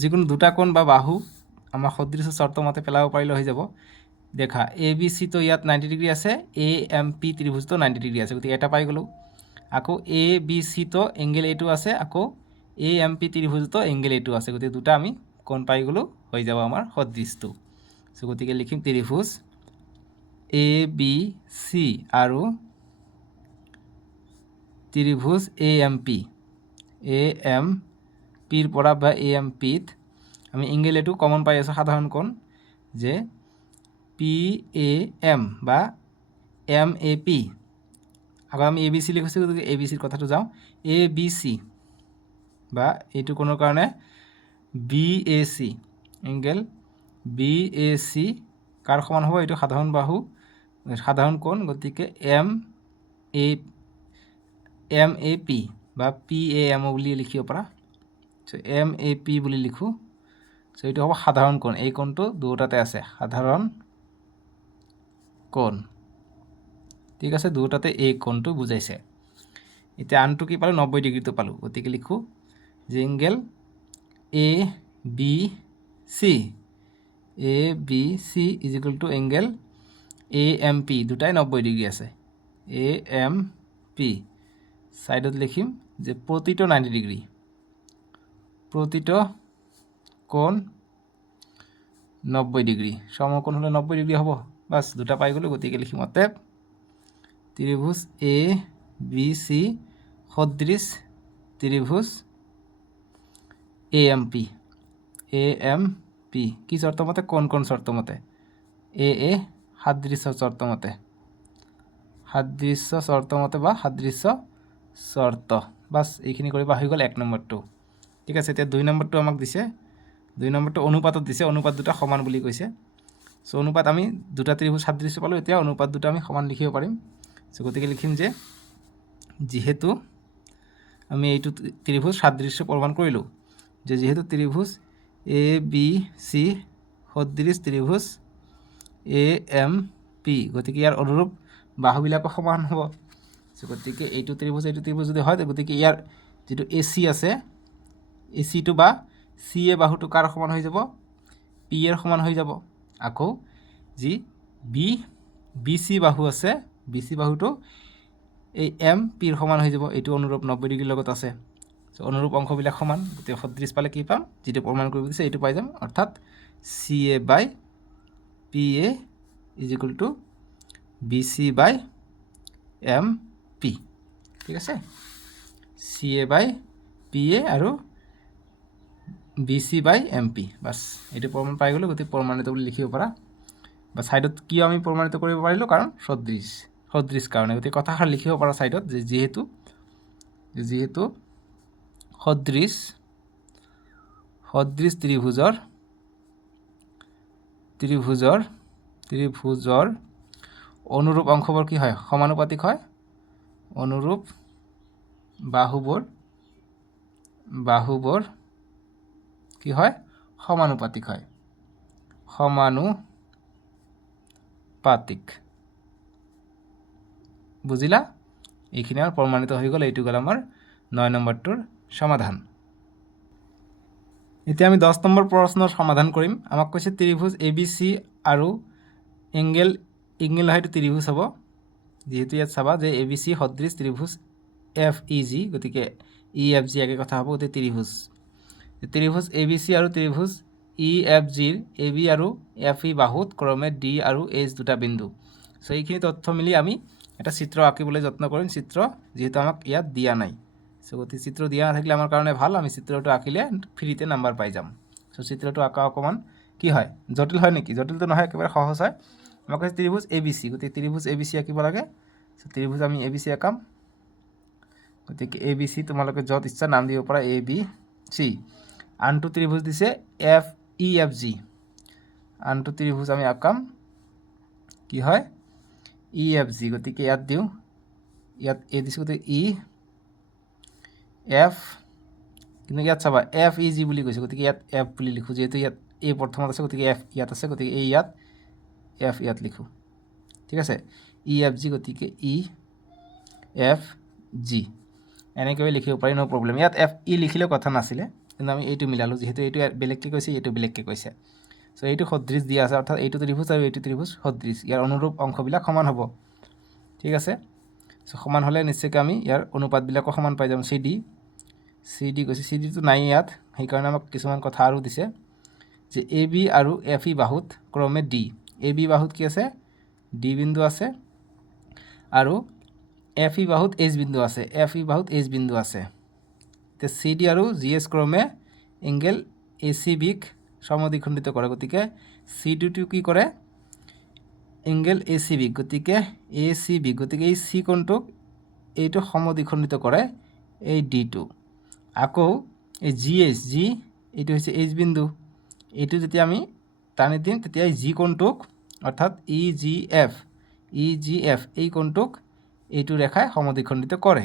যিকোনো দুটা কোণ বা বাহু আমাৰ সদৃশ চৰ্ত মতে পেলাব পাৰিলে হৈ যাব। দেখা এ বি চিটো ইয়াত 90 ডিগ্ৰী আছে, এ এম পি ত্ৰিভুজটো 90 ডিগ্ৰী আছে, গতিকে এটা পাই গ'লোঁ। আকৌ এ বি চিটো এংগেল এইটো আছে, আকৌ এ এম পি ত্ৰিভুজটো এংগেল এইটো আছে, গতিকে দুটা আমি কোণ পাই গ'লোঁ, হৈ যাব আমাৰ সদৃশটো। সো গতিকে লিখিম ত্ৰিভুজ এ বি চি আৰু ত্ৰিভুজ এ এম পিৰ পৰা বা এ এম পিত আমি এংগেল এইটো কমন পাই আছোঁ সাধাৰণ কোণ যে পি এ এম বা এম এ পি আকৌ আমি এ বি চি লিখিছোঁ গতিকে এ বি চিৰ কথাটো যাওঁ এ বি চি বা এইটো কোণৰ কাৰণে B A C angle B A C কাৰ সমান হ'ব এইটো সাধাৰণ কোণ গতিকে এম এ পি বা পি এ এম বুলি লিখিব পাৰা চ' এম এ পি বুলি লিখোঁ চ' এইটো হ'ব সাধাৰণ কোণ এই কোণটো দুয়োটাতে আছে সাধাৰণ কোণ ঠিক আছে দুয়োটাতে এই কোণটো বুজাইছে এতিয়া আনটো কি পালোঁ 90 ডিগ্ৰীটো পালোঁ গতিকে লিখোঁ যে angle A B C is equal to angle A M P দুটাই 90 ডিগ্ৰী আছে এ এম পি সাইডত লিখিম যে প্ৰতিটো 90 ডিগ্ৰী প্ৰতিটো কোণ 90 ডিগ্ৰী সমকোণ হলে 90 ডিগ্ৰী হ'ব বাস দুটা পাই গ'লো গতিকে লিখিম অতএব ত্ৰিভুজ এ বি চি সদৃশ ত্ৰিভুজ এ এম পি কি শর্ত মতে কোন শর্ত মতে এ সাদৃশ্য শর্ত মতে বা সাদৃশ্য শর্ত বাস এইখিনি কৰিবা হৈ গ'ল 1 নম্বৰটো ঠিক আছে এতিয়া 2 নম্বৰটো আমাক দিছে 2 নম্বৰটো অনুপাতত দিছে অনুপাত দুটা সমান বুলি কৈছে সো অনুপাত আমি দুটা ত্ৰিভুজ সাদৃশ্য পালো এতিয়া অনুপাত দুটা আমি সমান লিখিব পাৰিম সো গতিকে লিখিম যে যেহেতু আমি এইটো ত্ৰিভুজ সাদৃশ্য প্ৰমাণ কৰিলো যে যেহেতু ত্ৰিভুজ এ বি চি সদৃশ ত্ৰিভুজ এ এম পি গতিকে ইয়াৰ অনুৰূপ বাহুবিলাক সমান হ'ব সো গতিকে এইটো ত্ৰিভুজ যদি হয় গতিকে ইয়াৰ যেটো এসি আছে এসিটো বা সি এ বাহুটো কাৰ সমান হৈ যাব পি এৰ সমান হৈ যাব আকৌ যি বি সি বাহু আছে বি সি বাহুটো এই এম পিৰ সমান হৈ যাব এইটো অনুৰূপ 90 ডিগ্ৰীৰ লগত আছে সো অনুৰূপ অংশবিলাক সমান গতিকে সদৃশ পালে কি পাম যেটো প্ৰমাণ কৰিব দিছে এইটো পাই যাম অৰ্থাৎ C A by P A is equal to B C by M P ঠিক আছে C A by P A আৰু B C by M P বাস এইটো প্ৰমাণ পাই গ'লো গতিকে প্ৰমাণিত বুলি লিখিব পাৰা বা সাইডত কি আমি প্ৰমাণিত কৰিব পাৰিলো কাৰণ সদৃশ কাৰণে গতিকে কথাষাৰ লিখিব পাৰা সাইডত যে যেহেতু সদৃশ ত্ৰিভুজৰ অনুৰূপ অংশবোৰ কি হয় সমানুপাতিক হয় অনুৰূপ বাহুবোৰ কি হয় সমানুপাতিক হয় বুজিলা এইখিনি আমাৰ প্ৰমাণিত হৈ গ'ল এইটো গ'ল আমাৰ 9 নম্বৰটোৰ সমাধান এতিয়া আমি 10 নম্বৰ প্ৰশ্নৰ সমাধান কৰিম আমাক কৈছে ত্ৰিভুজ এবিসি আৰু এংগেল হয়তো ত্ৰিভুজ হ'ব যেহেতু ইয়াত চাবা যে এবিসি সদৃশ ত্ৰিভুজ এফইজি গতিকে ইএফজি একে কথা হ'ব গতিকে ত্ৰিভুজ এবিসি আৰু ত্ৰিভুজ ইএফজিৰ এবি আৰু এফই বাহুত ক্ৰমে ডি আৰু এইচ দুটা বিন্দু সো এইখিনি তথ্য মিলি আমি এটা চিত্ৰ আঁকিবলৈ যত্ন কৰিম চিত্ৰ যেহেতু আমাক ইয়াত দিয়া নাই সো গতি চিত্ৰ দিয়া নাথাকিলে আমাৰ কাৰণে ভাল আমি চিত্ৰটো আঁকিলে ফ্ৰীতে নাম্বাৰ পাই যাম সো চিত্ৰটো আঁকা অকমান কি হয় জটিল হয় নেকি জটিলটো নহয় একেবাৰে সহজ হয় আমাক কৈছে ত্ৰিভুজ এবিসি গতি ত্ৰিভুজ এবিসি আঁকিব লাগে সো ত্ৰিভুজ আমি এবিসি আঁকাম গতিকে এবিসি তোমালোকে যত ইচ্ছা নাম দিব পাৰা এ বি সি আনটো ত্ৰিভুজ দিছে এফ ই এফ জি আনটো ত্ৰিভুজ আমি আঁকাম কি হয় ই এফ জি গতিকে ইয়াত দিওঁ ইয়াত এ দিছোঁ গতিকে ই এফ কিন্তু ইয়াত চাবা এফ ই জি বুলি কৈছে গতিকে ইয়াত এফ বুলি লিখোঁ যেহেতু ইয়াত এ প্ৰথমত আছে গতিকে এফ ইয়াত আছে গতিকে এই ইয়াত এফ ইয়াত লিখোঁ ঠিক আছে ই এফ জি গতিকে ই এফ জি এনেকৈ লিখিব পাৰি নো প্ৰব্লেম ইয়াত এফ ই লিখিলে কথা নাছিলে কিন্তু আমি এইটো মিলালোঁ যেহেতু এইটো বেলেগকৈ কৈছে এইটো বেলেগকৈ কৈছে সো এইটো সদৃশ দিয়া আছে অৰ্থাৎ এইটো ত্ৰিভুজ আৰু এইটো ত্ৰিভুজ সদৃশ ইয়াৰ অনুৰূপ অংশবিলাক সমান হ'ব ঠিক আছে সো সমান হ'লে নিশ্চয়কৈ আমি ইয়াৰ অনুপাতবিলাকো সমান পাই যাম চি ডি কৈছে চি ডিটো নাই ইয়াত সেইকাৰণে আমাক কিছুমান কথা আৰু দিছে যে এ বি আৰু এফ ই বাহুত ক্ৰমে ডি, এ বি বাহুত কি আছে ডি বিন্দু আছে আৰু এফ ই বাহুত এইচ বিন্দু আছে, এফ ই বাহুত এইচ বিন্দু আছে। তো চি ডি আৰু জি এছ ক্ৰমে এংগেল এ চি বিক সমদ্বিখণ্ডিত কৰে, গতিকে চি ডিটো কি কৰে এংগেল এ চি বি, গতিকে এ চি বি, গতিকে এই চি কোণটোক এইটো সমদ্বিখণ্ডিত কৰে এই ডিটো। আকৌ এই জি এইচ, জি এইটো হৈছে এইচ বিন্দু, এইটো যেতিয়া আমি টানি দিম তেতিয়া এই জি কোণটোক অৰ্থাৎ ই জি এফ এই কোণটোক এইটো ৰেখাই সমদ্বিখণ্ডিত কৰে।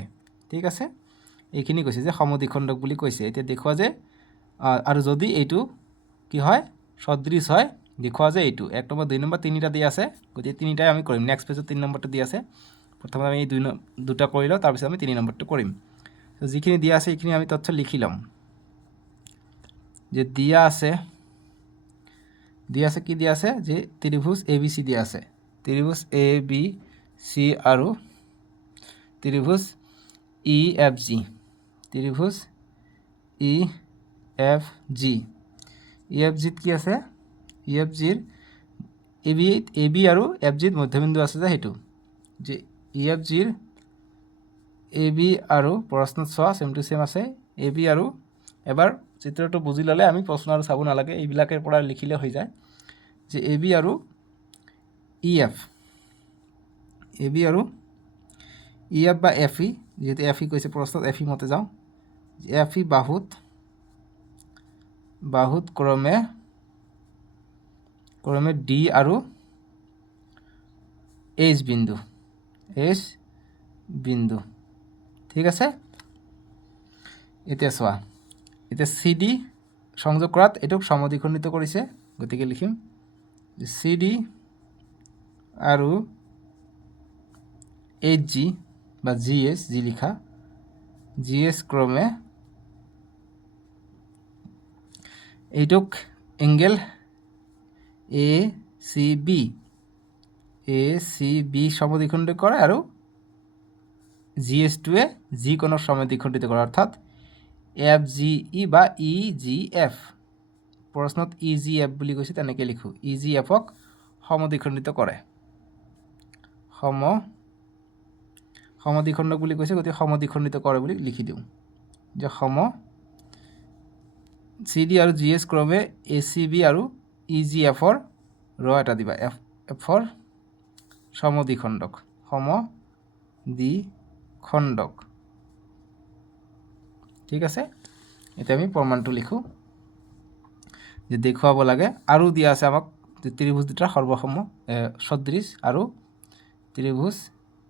ঠিক আছে, এইখিনি কৈছে যে সমদ্বিখণ্ডক বুলি কৈছে। এতিয়া দেখুওৱা যে আৰু যদি এইটো কি হয় সদৃশ হয় দেখুওৱা যে এইটো 1 নম্বৰ 2 নম্বৰ 3টা দিয়া আছে, গতিকে 3টাই আমি কৰিম। নেক্সট পেজত 3 নম্বৰটো দিয়া আছে, প্ৰথমে আমি এই দুটা কৰি লওঁ, তাৰপিছত আমি 3 নম্বৰটো কৰিম। তো যিখিনি দিয়া আছে এইখিনি আমি তথ্য লিখি ল'ম। যে দিয়া আছে কি দিয়া আছে যে ত্ৰিভুজ এ বি চি দিয়া আছে, ত্ৰিভুজ এ বি চি আৰু ত্রিভুজ ই এফ জি, ত্রিভুজ E F G, E F জিত কি আছে E F zero A B আৰু এফ জিত মধ্যবিন্দু আছে যে সেইটো, যে E F zero A B আৰু প্ৰশ্নত চোৱা চেম টু চেম আছে এ বি আৰু এবাৰ চিত্ৰটো বুজি ল'লে আমি প্ৰশ্ন আৰু চাব নালাগে, এইবিলাকৰ পৰা লিখিলে হৈ যায়। যে এ বি আৰু ই এফ, এ বি আৰু ই এফ বা এফ ই, যেহেতু এফ ই কৈছে প্ৰশ্নত এফ ই মতে যাওঁ, এফ ই বাহুত ক্ৰমে ডি আৰু এইচ বিন্দু। ঠিক আছে, এতিয়া চোৱা, এতিয়া চি ডি সংযোগ কৰাত এইটোক সমদ্বিখণ্ডিত কৰিছে, গতিকে লিখিম চি ডি আৰু এইচ জি বা জি এছ, জি লিখা জি এছ ক্ৰমে এইটোক এংগেল এ চি বি সমদ্বিখণ্ডিত কৰে আৰু জি এছ টুৱে জি কোণক সমদ্বিখণ্ডিত কৰে, অৰ্থাৎ এফ জি ই বা ই জি এফ, প্ৰশ্নত ই জি এফ বুলি কৈছে তেনেকৈ লিখোঁ, ই জি এফক সমদ্বিখণ্ডিত কৰে, সমদ্বিখণ্ডক বুলি কৈছে, গতিকে সমদ্বিখণ্ডিত কৰে বুলি লিখি দিওঁ যে চি ডি আৰু জি এছ ক্ৰমে এ চি বি আৰু ই জি এফৰ এটা দিবা এফৰ সমদ্বিখণ্ডক, ঠিক আছে। এতিয়া আমি প্ৰমাণটো লিখোঁ যে দেখুৱাব লাগে, আৰু দিয়া আছে আমাক যে ত্ৰিভুজ দুটাৰ সৰ্বসম সদৃশ আৰু ত্ৰিভুজ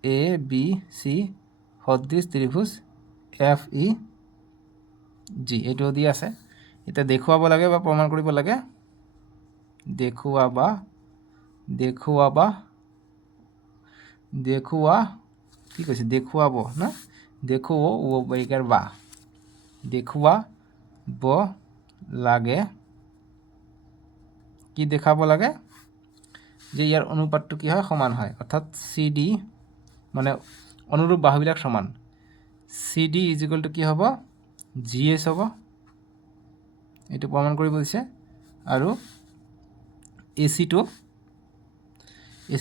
এ বি চি সদৃশ ত্ৰিভুজ এফ ই জি, এইটোও দিয়া আছে। এতিয়া দেখুৱাব লাগে বা প্ৰমাণ কৰিব লাগে, দেখুওৱা কি কৈছে দেখুৱাব না, দেখুৱাব লাগে, কি দেখাব লাগে যে ইয়াৰ অনুপাতটো কি হয় সমান হয়, অৰ্থাৎ চি ডি মানে অনুৰূপ বাহুবিলাক সমান, C D is equal two কি হ'ব জি এছ হ'ব, এইটো প্ৰমাণ কৰিব দিছে। আৰু এ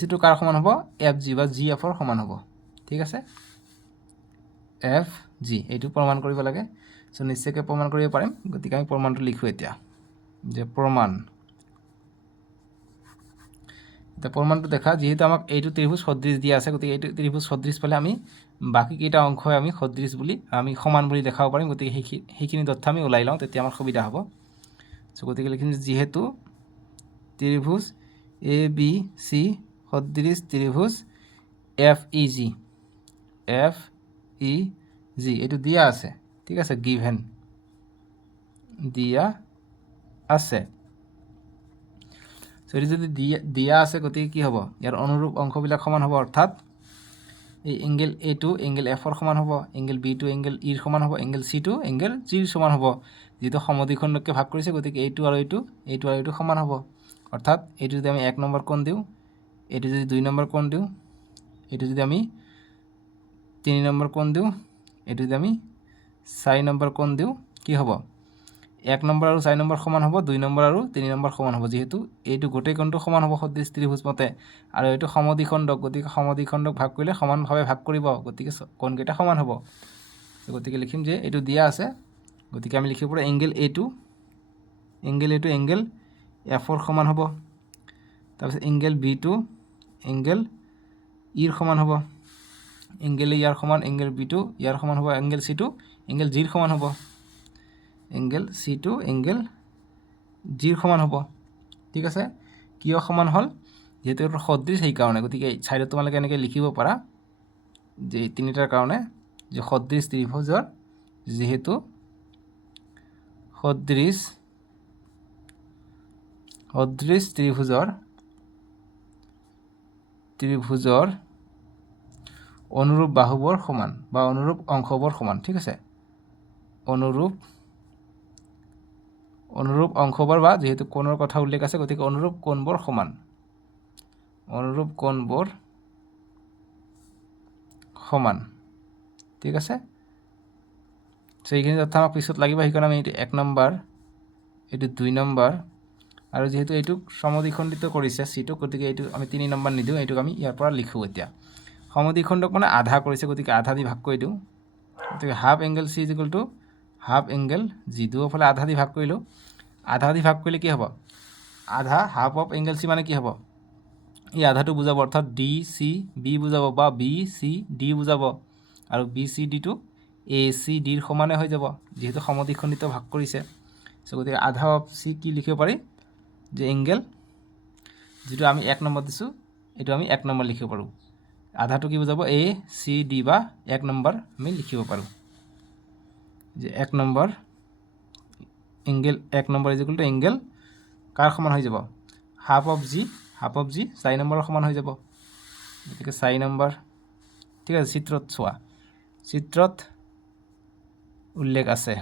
চিটো কাৰ সমান হ'ব এফ জি বা জি এফৰ সমান হ'ব। ঠিক আছে, এফ জি এইটো প্ৰমাণ কৰিব লাগে। চ' নিশ্চয়কৈ প্ৰমাণ কৰিব পাৰিম, গতিকে আমি প্ৰমাণটো লিখোঁ এতিয়া যে প্ৰমাণটো দেখা, যিহেতু আমাক এইটো ত্ৰিভুজ সদৃশ দিয়া আছে, গতিকে এইটো ত্ৰিভুজ সদৃশ পালে আমি বাকীকেইটা অংশই আমি সদৃশ বুলি আমি সমান বুলি দেখাব পাৰিম, গতিকে সেইখিনি তথ্য আমি ওলাই লওঁ, তেতিয়া আমাৰ সুবিধা হ'ব। চ' গতিকে লিখিম যিহেতু ত্ৰিভুজ এ বি চি সদৃশ ত্ৰিভুজ এফ ই জি এইটো দিয়া আছে, ঠিক আছে, গিভেন দিয়া আছে। এইটো যদি দিয়া আছে, গতিকে কি হ'ব ইয়াৰ অনুৰূপ অংশবিলাক সমান হ'ব, অৰ্থাৎ এই এংগেল এ টু এংগেল এফৰ সমান হ'ব, এংগেল বি টু এংগেল ইৰ সমান হ'ব, angle C two angle zero সমান হ'ব, যিহেতু সমদ্বিখণ্ডকে ভাগ কৰিছে, গতিকে এইটো আৰু এইটো সমান হ'ব। অৰ্থাৎ এইটো যদি আমি 1 নম্বৰ কোণ দিওঁ, এইটো যদি 2 নম্বৰ কোণ দিওঁ, এইটো যদি আমি 3 নম্বৰ কোণ দিওঁ, এইটো যদি আমি 4 নম্বৰ কোণ দিওঁ, কি হ'ব 1 নম্বৰ আৰু 4 নম্বৰ সমান হ'ব, 2 নম্বৰ আৰু 3 নম্বৰ সমান হ'ব, যেহেতু এইটো গোটেই কোণটো সমান হ'ব সদৃশ ত্ৰিভুজ মতে, আৰু এইটো সমদ্বিখণ্ডক, গতিকে সমদ্বিখণ্ডক ভাগ কৰিলে সমানভাৱে ভাগ কৰিব, গতিকে কোণকেইটা সমান হ'ব। গতিকে লিখিম যে এইটো দিয়া আছে, গতিকে আমি লিখিব পাৰোঁ এংগেল এটো এংগেল এফৰ সমান হ'ব। তাৰপিছত এংগেল বিটো এংগেল ইৰ সমান হ'ব, এংগেল ইয়াৰ সমান, এংগেল বিটো ইয়াৰ সমান হ'ব, এংগেল চিটো এংগেল জিৰ সমান হ'ব, এংগেল চিটো এংগেল জিৰ সমান হ'ব। ঠিক আছে, কিয় সমান হ'ল? যেহেতু এইটো সদৃশ সেইকাৰণে। গতিকে ছাইডত তোমালোকে এনেকৈ লিখিব পাৰা যে এই তিনিটাৰ কাৰণে যে সদৃশ ত্ৰিভুজৰ, যেহেতু সদৃশ ত্ৰিভুজৰ অনুৰূপ বাহুবোৰ সমান বা অনুৰূপ অংশবোৰ সমান। ঠিক আছে, অনুৰূপ অংশবোৰ বা যেহেতু কোণৰ কথা উল্লেখ আছে, গতিকে অনুৰূপ কোণবোৰ সমান, ঠিক আছে। চ' এইখিনি তথ্য আমাক পিছত লাগিব, সেইকাৰণে আমি এইটো 1 নম্বৰ, এইটো 2 নম্বৰ, আৰু যেহেতু এইটোক সমদ্বিখণ্ডিত কৰিছে চিটোক, গতিকে এইটো আমি 3 নম্বৰ নিদিওঁ, এইটোক আমি ইয়াৰ পৰা লিখোঁ। এতিয়া সমদ্বিখণ্ডক মানে আধা কৰিছে, গতিকে আধা দি ভাগ কৰি দিওঁ। গতিকে half angle C equal to half angle G, দুয়োফালে আধা দি ভাগ কৰিলোঁ। আধা দি ভাগ কৰিলে কি হ'ব? আধা হাফ অফ এংগেল চি মানে কি হ'ব? এই আধাটো বুজাব, অৰ্থাৎ ডি চি বি বুজাব, বা বি চি ডি বুজাব, আৰু বি চি ডিটো এ চি ডিৰ সমানে হৈ যাব, যিহেতু সমদ্বিখণ্ডিত ভাগ কৰিছে। চ' গতিকে আধা অফ চি কি লিখিব পাৰি? যে এংগেল, যিটো আমি 1 নম্বৰ দিছোঁ, এইটো আমি 1 নম্বৰ লিখিব পাৰোঁ। আধাটো কি বুজাব? এ চি ডি, বা 1 নম্বৰ আমি লিখিব পাৰোঁ যে 1 number angle, 1 number is equal to angle কাৰ সমান হৈ যাব? হাফ অফ জি 4 নম্বৰৰ সমান হৈ যাব, গতিকে 4 নম্বৰ। ঠিক আছে, চিত্ৰত চোৱা, চিত্ৰত উল্লেখ আছে,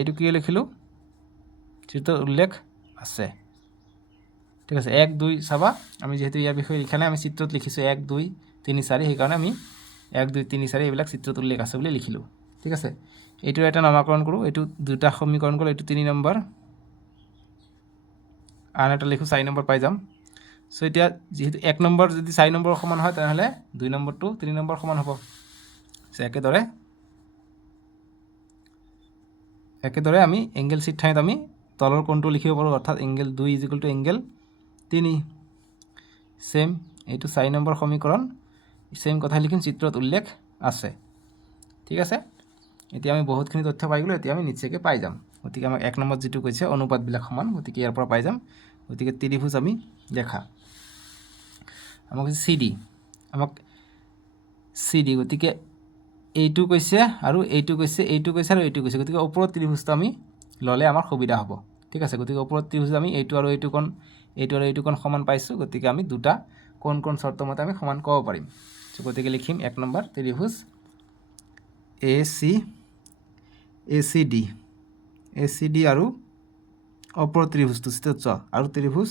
এইটো কি লিখিলোঁ? চিত্ৰত উল্লেখ আছে। ঠিক আছে, 1 2 চাবা, আমি যেহেতু ইয়াৰ বিষয়ে লিখা নাই, আমি চিত্ৰত লিখিছোঁ 1 2 3 4, সেইকাৰণে আমি 1 2 3 4 এইবিলাক চিত্ৰত উল্লেখ আছে বুলি লিখিলোঁ। ঠিক আছে, এইটো এটা নামাকৰণ কৰোঁ, এইটো দুটা সমীকৰণ কৰোঁ, এইটো 3 নম্বৰ, আন এটা লিখোঁ 4 নম্বৰ পাই যাম। চ' এতিয়া যেহেতু 1 নম্বৰ যদি 4 নম্বৰৰ সমান হয়, তেনেহ'লে 2 নম্বৰটো 3 নম্বৰ সমান হ'ব। চ' একেদৰে আমি এংগেল চিৰ ঠাইত আমি তলৰ কোণটো লিখিব পাৰোঁ, অৰ্থাৎ angle 2 is equal to angle 3। Same, এইটো 4 নম্বৰ সমীকৰণ, ছেম কথা লিখিম, চিত্ৰত উল্লেখ আছে। ঠিক আছে, এতিয়া আমি বহুতখিনি তথ্য পাই গ'লোঁ, এতিয়া আমি নিশ্চয়কৈ পাই যাম। গতিকে আমাক 1 নম্বৰত যিটো কৈছে অনুপাতবিলাক সমান, গতিকে ইয়াৰ পৰা পাই যাম। গতিকে ত্ৰিভুজ আমি দেখা, আমাক চি ডি, গতিকে এইটো কৈছে আৰু এইটো কৈছে, আৰু এইটো কৈছে, গতিকে ওপৰত ত্ৰিভুজটো আমি ল'লে আমাৰ সুবিধা হ'ব। ঠিক আছে, গতিকে ওপৰত ত্ৰিভুজ আমি এইটো আৰু এইটো কোণ সমান পাইছোঁ, গতিকে আমি দুটা কোন চৰ্ত মতে আমি সমান ক'ব পাৰিম। গতিকে লিখিম 1 নম্বৰ ত্ৰিভুজ এ চি ডি আৰু ওপৰৰ ত্ৰিভুজটো চিত্ৰত চোৱা, আৰু ত্ৰিভুজ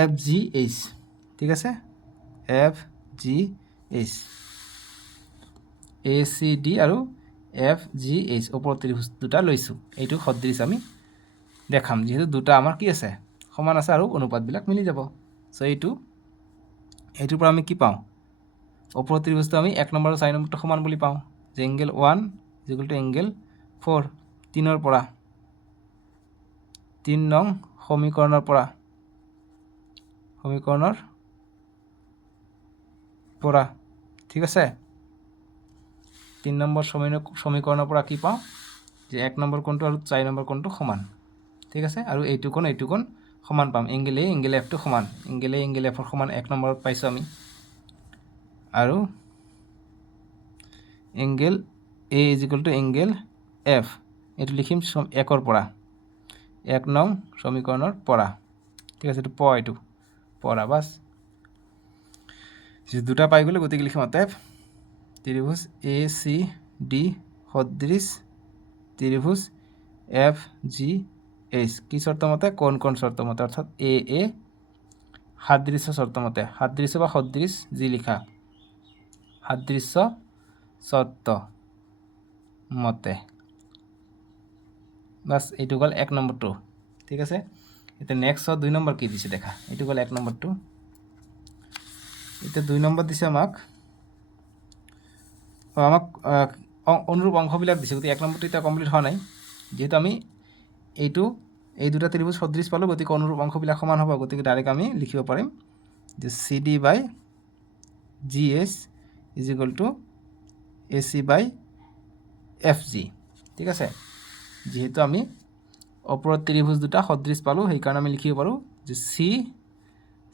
এফ জি এইচ। ঠিক আছে, এফ জি এইচ, এ চি ডি আৰু এফ জি এইচ, ওপৰৰ ত্ৰিভুজ দুটা লৈছোঁ। এইটো সদৃশ আমি দেখাম, যিহেতু দুটা আমাৰ কি আছে? সমান আছে, আৰু অনুপাতবিলাক মিলি যাব। চ' এইটোৰ পৰা আমি কি পাওঁ? ওপৰৰ ত্ৰিভুজটো আমি 1 নম্বৰ আৰু 4 নম্বৰটো সমান বুলি পাওঁ, যে angle 1 is equal to angle 4, 3 পৰা, 3 নং সমীকৰণৰ পৰা, 3 আছে, 3 নম্বৰ সমীকৰণৰ পৰা কি পাওঁ? যে 1 নম্বৰ কোণটো আৰু 4 নম্বৰ কোণটো সমান। ঠিক আছে, আৰু এইটো কোণ সমান পাম, এংগেল এ এংগেল এফটো সমান, এংগেল এ এংগেল এফৰ সমান 1 নম্বৰত পাইছোঁ আমি, আৰু angle A is equal to angle F, এইটো লিখিম 1 পৰা, 1 নং সমীকৰণৰ পৰা। ঠিক আছে, এইটো পৰা, বাছ দুটা পাই গ'লোঁ, গতিকে লিখিম অতএৱ ত্ৰিভুজ এ চি ডি সদৃশ ত্ৰিভুজ এফ জি এইচ, কি চৰ্ত মতে? কোন চৰ্ত মতে, অৰ্থাৎ এ সাদৃশ্য চৰ্ত মতে, সাদৃশ্য বা সদৃশ যি লিখা, সাদৃশ্য চৰ্ত মতে বাস এইটো গ'ল 1 নম্বৰটো ঠিক আছে এতিয়া নেক্সট 2 নম্বৰ কি দিছে দেখা এইটো গ'ল 1 নম্বৰটো এতিয়া 2 নম্বৰ দিছে আমাক অনুৰূপ অংশবিলাক দিছে গতিকে 1 নম্বৰটো এতিয়া কমপ্লিট হোৱা নাই যেহেতু আমি এইটো এই দুটা ত্রিভুজ সদৃশ পালো গতিকে অনুরূপ অংশবিলাক সমান হ'ব গতিকে ডাইরেক্ট আমি লিখিব পাৰিম যে CD by GS is equal to AC by FG ঠিক আছে যেহেতু আমি অপৰত ত্ৰিভুজ দুটা সদৃশ পালো সেই কাৰণে আমি লিখিব পাৰো যে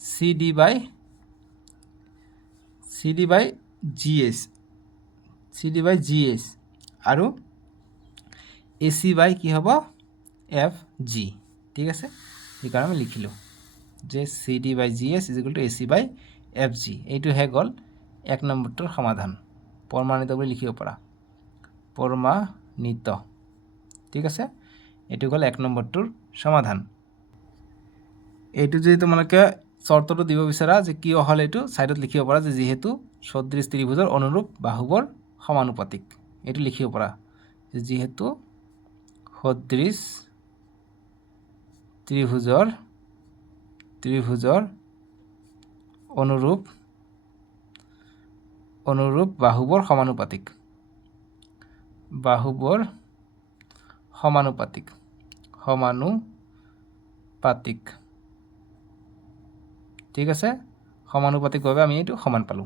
CD বাই GS আৰু AC বাই কি হ'ব FG ঠিক আছে এই কাৰণে আমি লিখিলো যে CD by GS is equal to AC by FG এইটো হে গল 1 নম্বৰটোৰ সমাধান প্ৰমাণিত বুলি লিখিব পাৰা প্ৰমাণিত ঠিক আছে এইটো গল 1 নম্বৰটোৰ সমাধান এইটো যদি তোমালোকে শৰ্তটো দিব বিচাৰা যে কি হল এইটো সাইডত লিখিব পাৰা যে যেহেতু সদৃশ ত্ৰিভুজৰ অনুৰূপ বাহুবোৰ সমানুপাতিক এইটো লিখিব পাৰা যে যেহেতু সদৃশ ত্ৰিভুজৰ অনুৰূপ বাহুবোৰ সমানুপাতিক ঠিক আছে সমানুপাতিকভাৱে আমি এইটো সমান পালো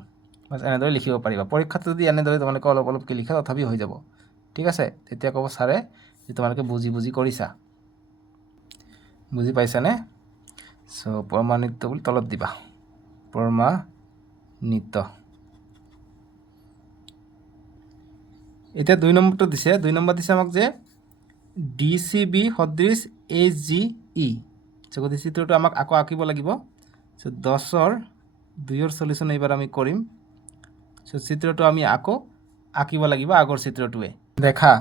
বাস এনেদৰে লিখিব পাৰিবা পৰীক্ষাত যদি এনেদৰে তোমালোকে অলপ কি লিখা তথাপি হৈ যাব ঠিক আছে তেতিয়া ক'ব ছাৰে যে তোমালোকে বুজি কৰিছা বুজি পাইছানে সো প্ৰমাণিত বুলি তলত দিবা প্ৰমাণিত এতিয়া 2 নম্বৰটো দিছে 2 নম্বৰ দিছে আমাক যে DCB সদৃশ AGE সো গতি চিত্ৰটো আমাক আকৌ আঁকিব লাগিব সো 10ৰ 2ৰ সলিউশন এইবাৰ আমি কৰিম সো চিত্ৰটো আমি আকৌ আঁকিব লাগিব আগৰ চিত্ৰটোৱে দেখা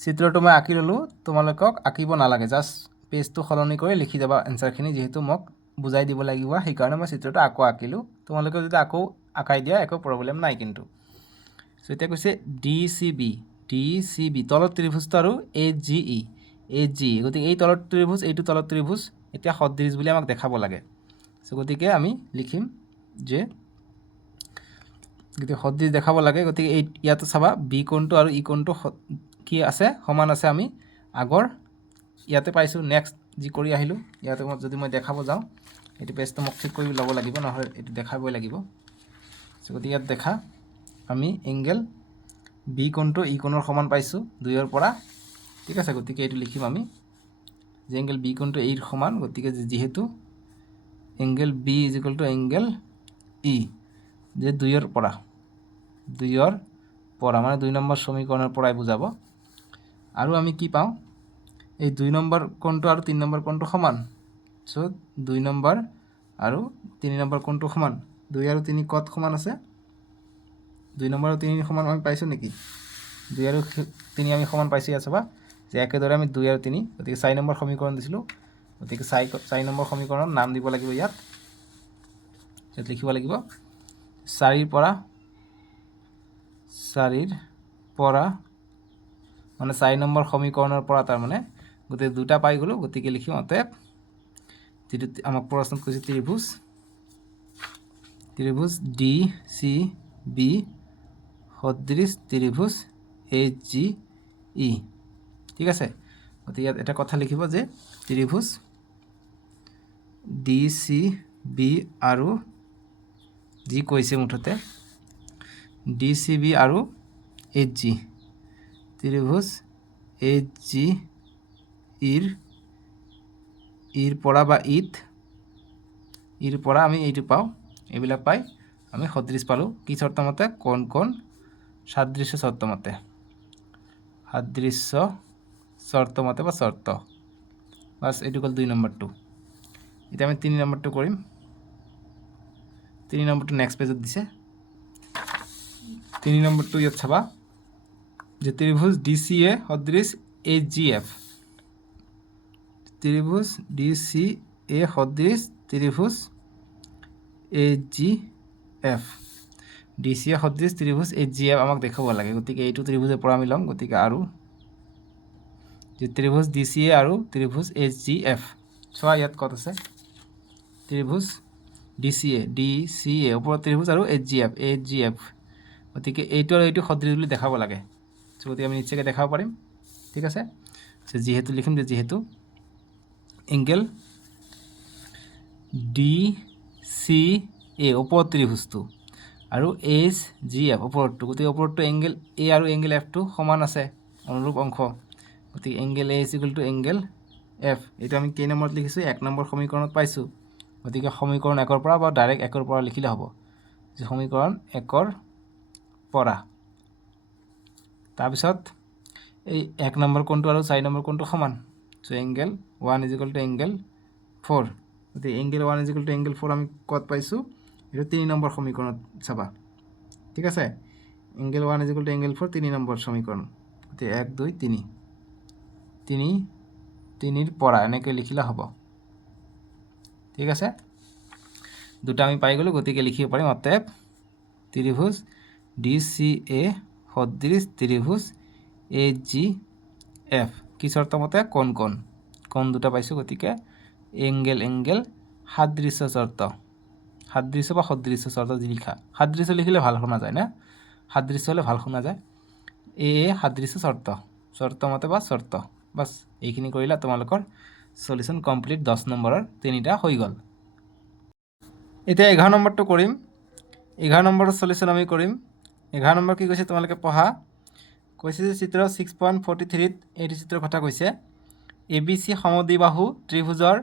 চিত্ৰটো মই আঁকি ললো তোমালোকক আঁকিব নালাগে জাস্ট পেজটো সলনি কৰি লিখি যাবা এনসাৰখিনি যেহেতু মোক বুজাই দিব লাগিব সেই কাৰণে মই চিত্ৰটো আকৌ আঁকিলো তোমালোকে যদি আকৌ আঁকাই দিয়া একো প্ৰবলেম নাই কিন্তু সো এটা কৈছে DCB তলৰ ত্ৰিভুজটো আৰু AGE গতিকে এই তলৰ ত্ৰিভুজ এইটো তলৰ ত্ৰিভুজ এতিয়া সদৃশ বুলি আমাক দেখাব লাগে সো গতিকে আমি লিখিম যে গতিকে সদৃশ দেখাব লাগে গতিকে এই ইয়াতে চাবা বি কোণটো আৰু ই কোণটো কি আছে সমান আছে আমি আগৰ ইয়াতে পাইছো নেক্সট যি কৰি আহিলো ইয়াতে যদি মই দেখাব যাও এটো পেজটো মোক ঠিক কৰি ল'ব লাগিব নহলে এটো দেখাবই লাগিব সো গতিকে ইয়াত দেখা আমি এংগেল বি কোণটো ই কোণৰ সমান পাইছো 2ৰ পৰা ঠিক আছে গতিকে এটো লিখিম আমি যে এংগেল বি কোণটো এৰ সমান গতিকে যেহেতু angle B is equal to angle E যে 2ৰ পৰা মানে 2 নম্বৰ সমীকৰণৰ পৰাই বুজাব আৰু আমি কি পাও এই 2 নম্বৰ কোণটো আৰু 3 নম্বৰ কোণটো সমান সো 2 নম্বৰ আৰু 3 নম্বৰ কোণটো সমান 2 আৰু 3 কত সমান আছে 2 নম্বৰ আৰু 3 সমান আমি পাইছো নেকি 2 আৰু 3 আমি সমান পাইছি আছে বা যে একেদৰে আমি 2 আৰু 3 গতিকে 4 নম্বৰ সমীকৰণ দিছিলো গতিকে 4 নম্বৰ সমীকৰণৰ নাম দিব লাগিব ইয়াত লিখিব লাগিব 4ৰ পৰা মানে 4 নম্বৰ সমীকৰণৰ পৰা তাৰ মানে গতিকে দুটা পাই গলো গতিকে লিখিম অতএব যেটো আমাক প্ৰশ্নত কৈছে ত্ৰিভুজ DCB সদৃশ ত্রিভুজ AGE ঠিক আছে গতিকে ইয়াত এটা কথা লিখিব যে ত্রিভুজ DCB আৰু যি কৈছে মুঠতে DCB আৰু AGE ত্ৰিভুজ AGE ইৰ পৰা বা ইৰ পৰা আমি এইটো পাও এইবিলাক পাই আমি সদৃশ পালো কি শর্ত মতে কোন সাদৃশ্য শর্ত মতে বা শর্ত বাস এটু গল 2 নম্বৰটো এটা আমি 3 নম্বৰটো কৰিম 3 নম্বৰটো নেক্সট পেজত দিছে 3 নম্বৰটো ইয়াত চাবা যে ত্রিভুজ DCA সদৃশ AGF ত্রিভুজ DCA সদৃশ ত্রিভুজ AGF DCA সদৃশ ত্রিভুজ AGF আমাক দেখাব লাগে গতিকে এইটো ত্ৰিভুজৰ পৰা আমি লম গতিকে আৰু যে ত্ৰিভুজ DCA আৰু ত্ৰিভুজ HGF চোৱা ইয়াত ক'ত আছে ত্ৰিভুজ DCA ওপৰত ত্ৰিভুজ আৰু HGF গতিকে এইটো আৰু এইটো সদৃশ বুলি দেখাব লাগে গতিকে আমি নিশ্চয়কৈ দেখাব পাৰিম ঠিক আছে যিহেতু লিখিম যে যিহেতু এংগেল DCA ওপৰত ত্ৰিভুজটো আৰু HGF ওপৰটো গতিকে ওপৰটো এংগেল A আৰু এংগেল Fটো সমান আছে অনুৰূপ অংশ গতিকে এংগেল A = এংগেল F এইটো আমি কেই নম্বৰত লিখিছোঁ 1 নম্বৰ সমীকৰণত পাইছোঁ গতিকে সমীকৰণ 1ৰ পৰা বা ডাইৰেক্ট 1ৰ পৰা লিখিলে হ'ব যে সমীকৰণ 1ৰ পৰা তাৰপিছত এই 1 নম্বৰ কোণটো আৰু 4 নম্বৰ কোণটো সমান সো এংগেল 1 = এংগেল 4 গতিকে এংগেল 1 = এংগেল 4 আমি ক'ত পাইছোঁ এইটো 3 নম্বৰ সমীকৰণত চাবা ঠিক আছে এংগেল 1 = এংগেল 4 3 নম্বৰ সমীকৰণ গতিকে 1 2 3 3ৰ পৰা এনেকৈ লিখিলে হ'ব ঠিক আছে দুটা আমি পাই গ'লো গতিকে লিখিব পাৰিম অতএব ত্ৰিভুজ DCA সদৃশ ত্ৰিভুজ HGF কি চৰ্ত মতে কোণ দুটা পাইছোঁ গতিকে এংগেল সাদৃশ্য চৰ্ত সাদৃশ্য বা সদৃশ্য চৰ্ত যি লিখা সাদৃশ্য লিখিলে ভাল শুনা যায় না সাদৃশ্য হ'লে ভাল শুনা যায় সাদৃশ্য চৰ্ত মতে বা চৰ্ত বাছ এইখিনি কৰিলে তোমালোকৰ সলিউশন কমপ্লিট 10 নম্বৰৰ তিনিটা হৈ গ'ল এতিয়া 11 নম্বৰটো কৰিম 11 নম্বৰৰ সলিউশন আমি কৰিম 11 নম্বৰ কি কৈছে তোমালোকে পঢ়া কৈছে যে চিত্ৰ 6.43 এইটো চিত্ৰৰ কথা কৈছে ABC সমদ্বিবাহু ত্ৰিভুজৰ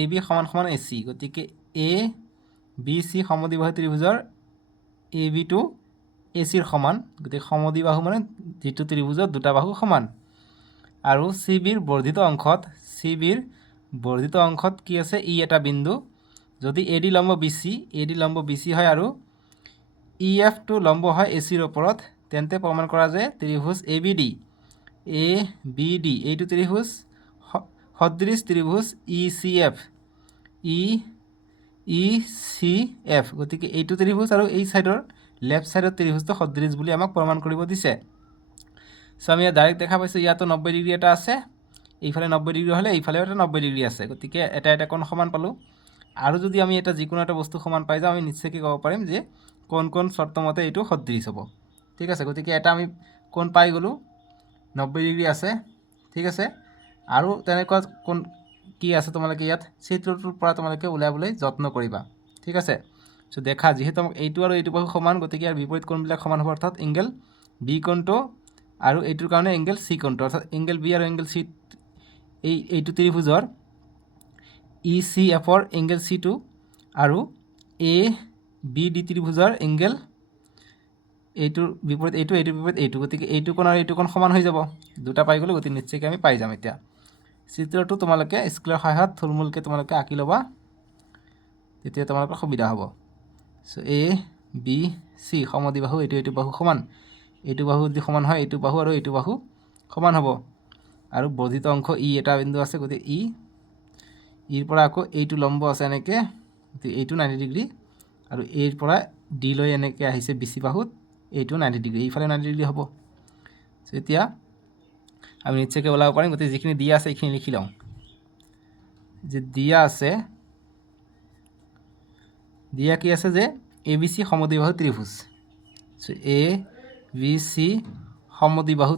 AB = AC গতিকে ABC সমদ্বিবাহু ত্ৰিভুজৰ AB টো AC ৰ সমান গতিকে সমদ্বিবাহু মানে যিটো ত্ৰিভুজৰ দুটা বাহু সমান আৰু CBৰ বৰ্ধিত অংশত কি আছে ই এটা বিন্দু যদি AD লম্ব BC হয় আৰু EF টো লম্ব হয় AC ৰ ওপৰত তেন্তে প্ৰমাণ কৰা যে ত্ৰিভুজ ABD এইটো ত্ৰিভুজ সদৃশ ত্ৰিভুজ ECF গতিকে এইটো ত্ৰিভুজ আৰু এই সাইডৰ লেফট সাইডৰ ত্ৰিভুজটো সদৃশ বুলি আমাক প্ৰমাণ কৰিব দিছে সো আমি ডাইৰেক্ট দেখা পাইছোঁ ইয়াতো 90 ডিগ্ৰী এটা আছে এইফালে 90 ডিগ্ৰী হ'লে এইফালেও এটা 90 ডিগ্ৰী আছে গতিকে এটা কোণ সমান পালোঁ আৰু যদি আমি এটা যিকোনো এটা বস্তু সমান পাই যাওঁ আমি নিশ্চয়কৈ ক'ব পাৰিম যে কোন চৰ্ত মতে এইটো সদৃশ হ'ব ঠিক আছে গতিকে এটা আমি কোণ পাই গ'লোঁ 90 ডিগ্ৰী আছে ঠিক আছে আৰু তেনেকুৱা কোণ কি আছে তোমালোকে ইয়াত চিত্ৰটোৰ পৰা তোমালোকে উলিয়াবলৈ যত্ন কৰিবা ঠিক আছে সো দেখা যিহেতু আমাক এইটো আৰু এইটো বাহু সমান গতিকে ইয়াৰ বিপৰীত কোণবিলাক সমান হ'ব অৰ্থাৎ এংগেল B কোণটো আৰু এইটোৰ কাৰণে এংগেল C কোণটো অৰ্থাৎ এংগেল B আৰু এংগেল C এইটো ত্ৰিভুজৰ ECFৰ এংগেল C টো আৰু ABD ত্ৰিভুজৰ এংগেল এইটোৰ বিপৰীত এইটোৰ বিপৰীত এইটো গতিকে এইটো কোণ আৰু এইটো কোণ সমান হৈ যাব দুটা পাই গ'লো গতিকে নিশ্চয়কৈ আমি পাই যাম এতিয়া চিত্ৰটো তোমালোকে স্কেলৰ সহায়ত থুলমূলকৈ তোমালোকে আঁকি ল'বা তেতিয়া তোমালোকৰ সুবিধা হ'ব সো ABC সমদ্বিবাহু এইটো বাহু সমান এইটো বাহু যদি সমান হয় এইটো বাহু আৰু এইটো বাহু সমান হ'ব আৰু বৰ্ধিত অংশ ই এটা বিন্দু আছে গতিকে ইৰ পৰা আকৌ এইটো লম্ব আছে এনেকৈ গতিকে এইটো 90 ডিগ্ৰী আৰু এৰ পৰা D লৈ এনেকৈ আহিছে BC বাহুত এইটো 90 ডিগ্ৰী এইফালে 90 ডিগ্ৰী হ'ব সো এতিয়া আমি নিশ্চয়কৈ ওলাব পাৰিম গতিকে যিখিনি দিয়া আছে এইখিনি লিখি লওঁ যে দিয়া কি আছে যে ABC সমদ্বিবাহু ত্ৰিভুজ সো ABC সমদ্বিবাহু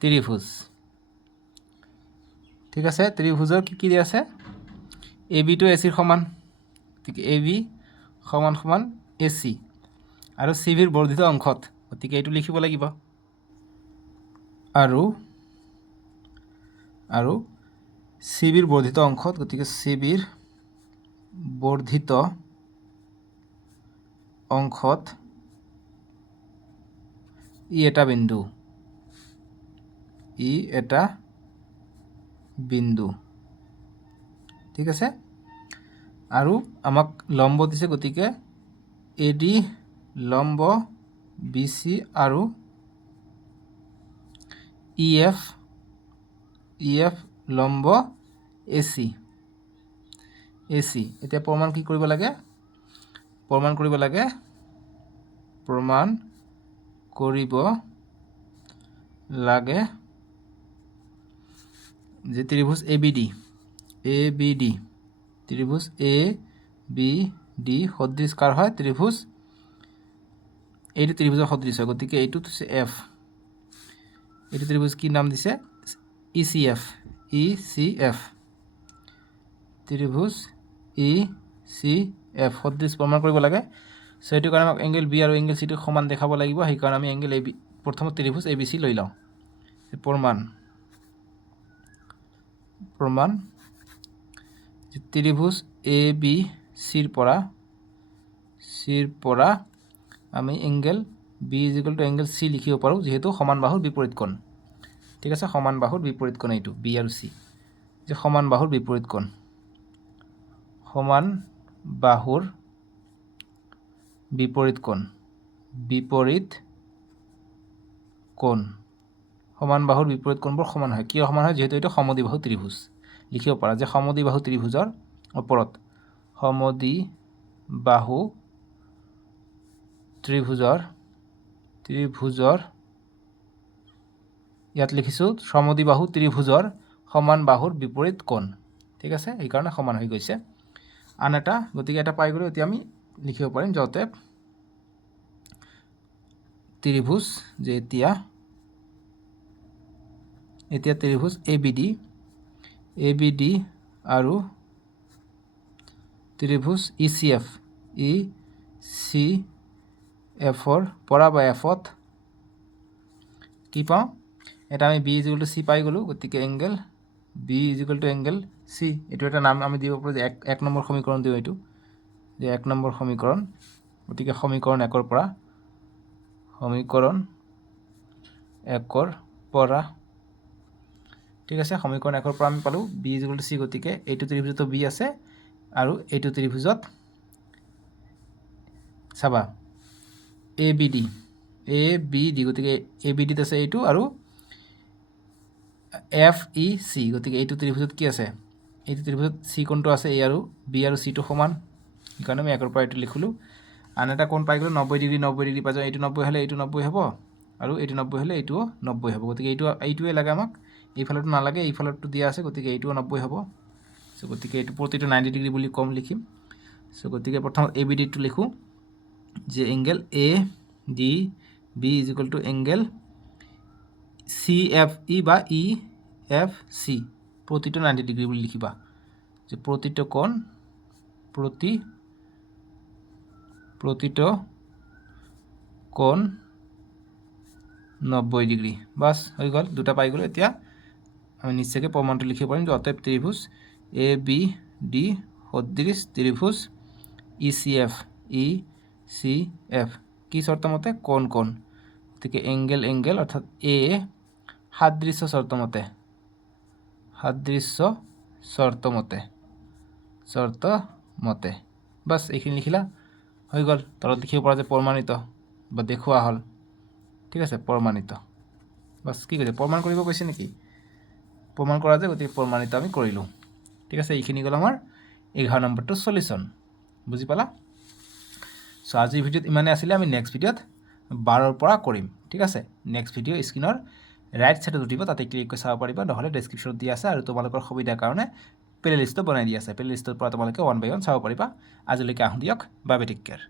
ত্ৰিভুজ ঠিক আছে ত্ৰিভুজৰ কি দিয়া আছে AB টো AC ৰ সমান গতিকে AB = AC আৰু CBৰ বৰ্ধিত অংশত গতিকে এইটো লিখিব লাগিব আৰু CBৰ বৰ্ধিত অংশত গতিকে CBৰ বৰ্ধিত অংশত ই এটা বিন্দু ঠিক আছে আৰু আমাক লম্ব দিছে গতিকে AD লম্ব BC আৰু EF লম্ব AC এতিয়া প্ৰমাণ কি কৰিব লাগে প্ৰমাণ কৰিব লাগে যে ত্ৰিভুজ ABD ত্ৰিভুজ ABD সদৃশ কাৰ হয় ত্ৰিভুজ এইটো ত্ৰিভুজৰ সদৃশ হয় গতিকে এইটো হচ্ছে F এইটো ত্ৰিভুজ কি নাম দিছে ECF ত্ৰিভুজ ECF সদৃশ প্ৰমাণ কৰিব লাগে সো এইটো কাৰণে আমাক এংগল B আৰু এংগল C টো সমান দেখাব লাগিব সেই কাৰণে আমি এংগল AB প্ৰথম ত্ৰিভুজ ABC লৈ লওঁ প্ৰমাণ ত্ৰিভুজ ABC ৰ পৰা আমি এংগল B = এংগল C লিখিব পাৰোঁ যেহেতু সমান বাহুৰ বিপৰীত কোণ ঠিক আছে সমান বাহুৰ বিপৰীত কোণ এইটো B আৰু C যে সমান বাহুৰ বিপৰীত কোণ সমান বাহুৰ বিপৰীত কোণ সমান বাহুৰ বিপৰীত কোণবোৰ সমান হয় কিয় সমান হয় যেহেতু এইটো সমদ্বিবাহু ত্ৰিভুজ লিখিব পাৰা যে সমদ্বিবাহু ত্ৰিভুজৰ ওপৰত সমদ্বিবাহু ত্ৰিভুজৰ ইয়াত লিখিছো সমদ্বিবাহু ত্ৰিভুজৰ সমান বাহুৰ বিপৰীত কোণ ঠিক আছে এই কাৰণে সমান হৈ গৈছে আন এটা গতিকে এটা পাই গলো এতিয়া আমি লিখিব পাৰিম যতে ত্ৰিভুজ যে এতিয়া ত্ৰিভুজ ABD আৰু ত্ৰিভুজ ECF ৰ পৰা বা Fত কি পাওঁ এটা আমি B = C পাই গলো গতিকে এংগল B = এংগল C এটো এটা নাম আমি দিব পাৰো যে 1 নম্বৰ সমীকৰণ দিও এটো যে 1 নম্বৰ সমীকৰণ গতিকে সমীকৰণ 1 ৰ পৰা ঠিক আছে সমীকৰণ 1 ৰ পৰা আমি পালো B = C গতিকে এইটো ত্ৰিভুজত B আছে আৰু এইটো ত্ৰিভুজত চাবা ABD গতিকে ABD ত আছে এইটো আৰু FEC গতিকে এইটো ত্ৰিভুজত কি আছে এইটো ত্ৰিভুজত C কোণটো আছে A আৰু B আৰু C টো সমান কাৰণ আমি 1 ৰ পৰা এইটো লিখলো আন এটা কোণ পাই গলো 90 ডিগ্ৰী পাই যাও এইটো 90 হলে এইটো 90 হ'ব আৰু এইটো 90 হলে এইটো 90 হ'ব গতিকে এইটোৱে লাগে আমাক এই ফালটো নালাগে এই ফালটো দিয়া আছে গতিকে এইটো 90 হ'ব সো গতিকে এইটো প্ৰতিটো 90 ডিগ্ৰী বুলি কম লিখিম সো গতিকে প্ৰথম ABD টো লিখো যে এংগল ADB = এংগল CFE বা EFC প্ৰতিটো 90 ডিগ্ৰী বুলি লিখিবা যে প্ৰতিটো কোণ 90 ডিগ্ৰী বাস হৈ গল দুটা পাই গলো এতিয়া আমি নিশ্চয়কৈ প্ৰমাণটো লিখিব পাৰিম যে অতএব ত্ৰিভুজ ABD সদৃশ ত্রিভুজ ECF কি শর্ত মতে কোণ গতিকে এংগল অর্থাৎ A সাদৃশ্য শর্ত মতে বাস এইখিনি লিখিলা হৈ গল তলত লিখিব পৰা যে প্ৰমাণিত বা দেখুৱা হল ঠিক আছে প্ৰমাণিত বাস কি কৈছে প্ৰমাণ কৰিব কৈছে নেকি প্ৰমাণ কৰা যে গতিকে প্ৰমাণিত আমি কৰিলো ঠিক আছে এইখিনি গল আমাৰ 11 নম্বৰটো সলিউশন বুজি পালা সো আজিৰ ভিডিঅ'ত ইমানে আছিল আমি নেক্সট ভিডিঅ'ত 12 ৰ পৰা কৰিম ঠিক আছে নেক্সট ভিডিঅ' স্ক্ৰিনৰ ৰাইট সাইডত উঠিব তাতে ক্লিক কৰি চাব পাৰিবা নহলে ডেসক্ৰিপচনত দিয়া আছে আৰু তোমালোকৰ সুবিধাৰ কাৰণে প্লে লিষ্ট বনাই দিয়া আছে প্লে লিষ্টৰ পৰা তোমালোকে 1 by 1 চাব পাৰিবা আজিলৈকে আহো দিয়ক বাই বাই টেক কেয়াৰ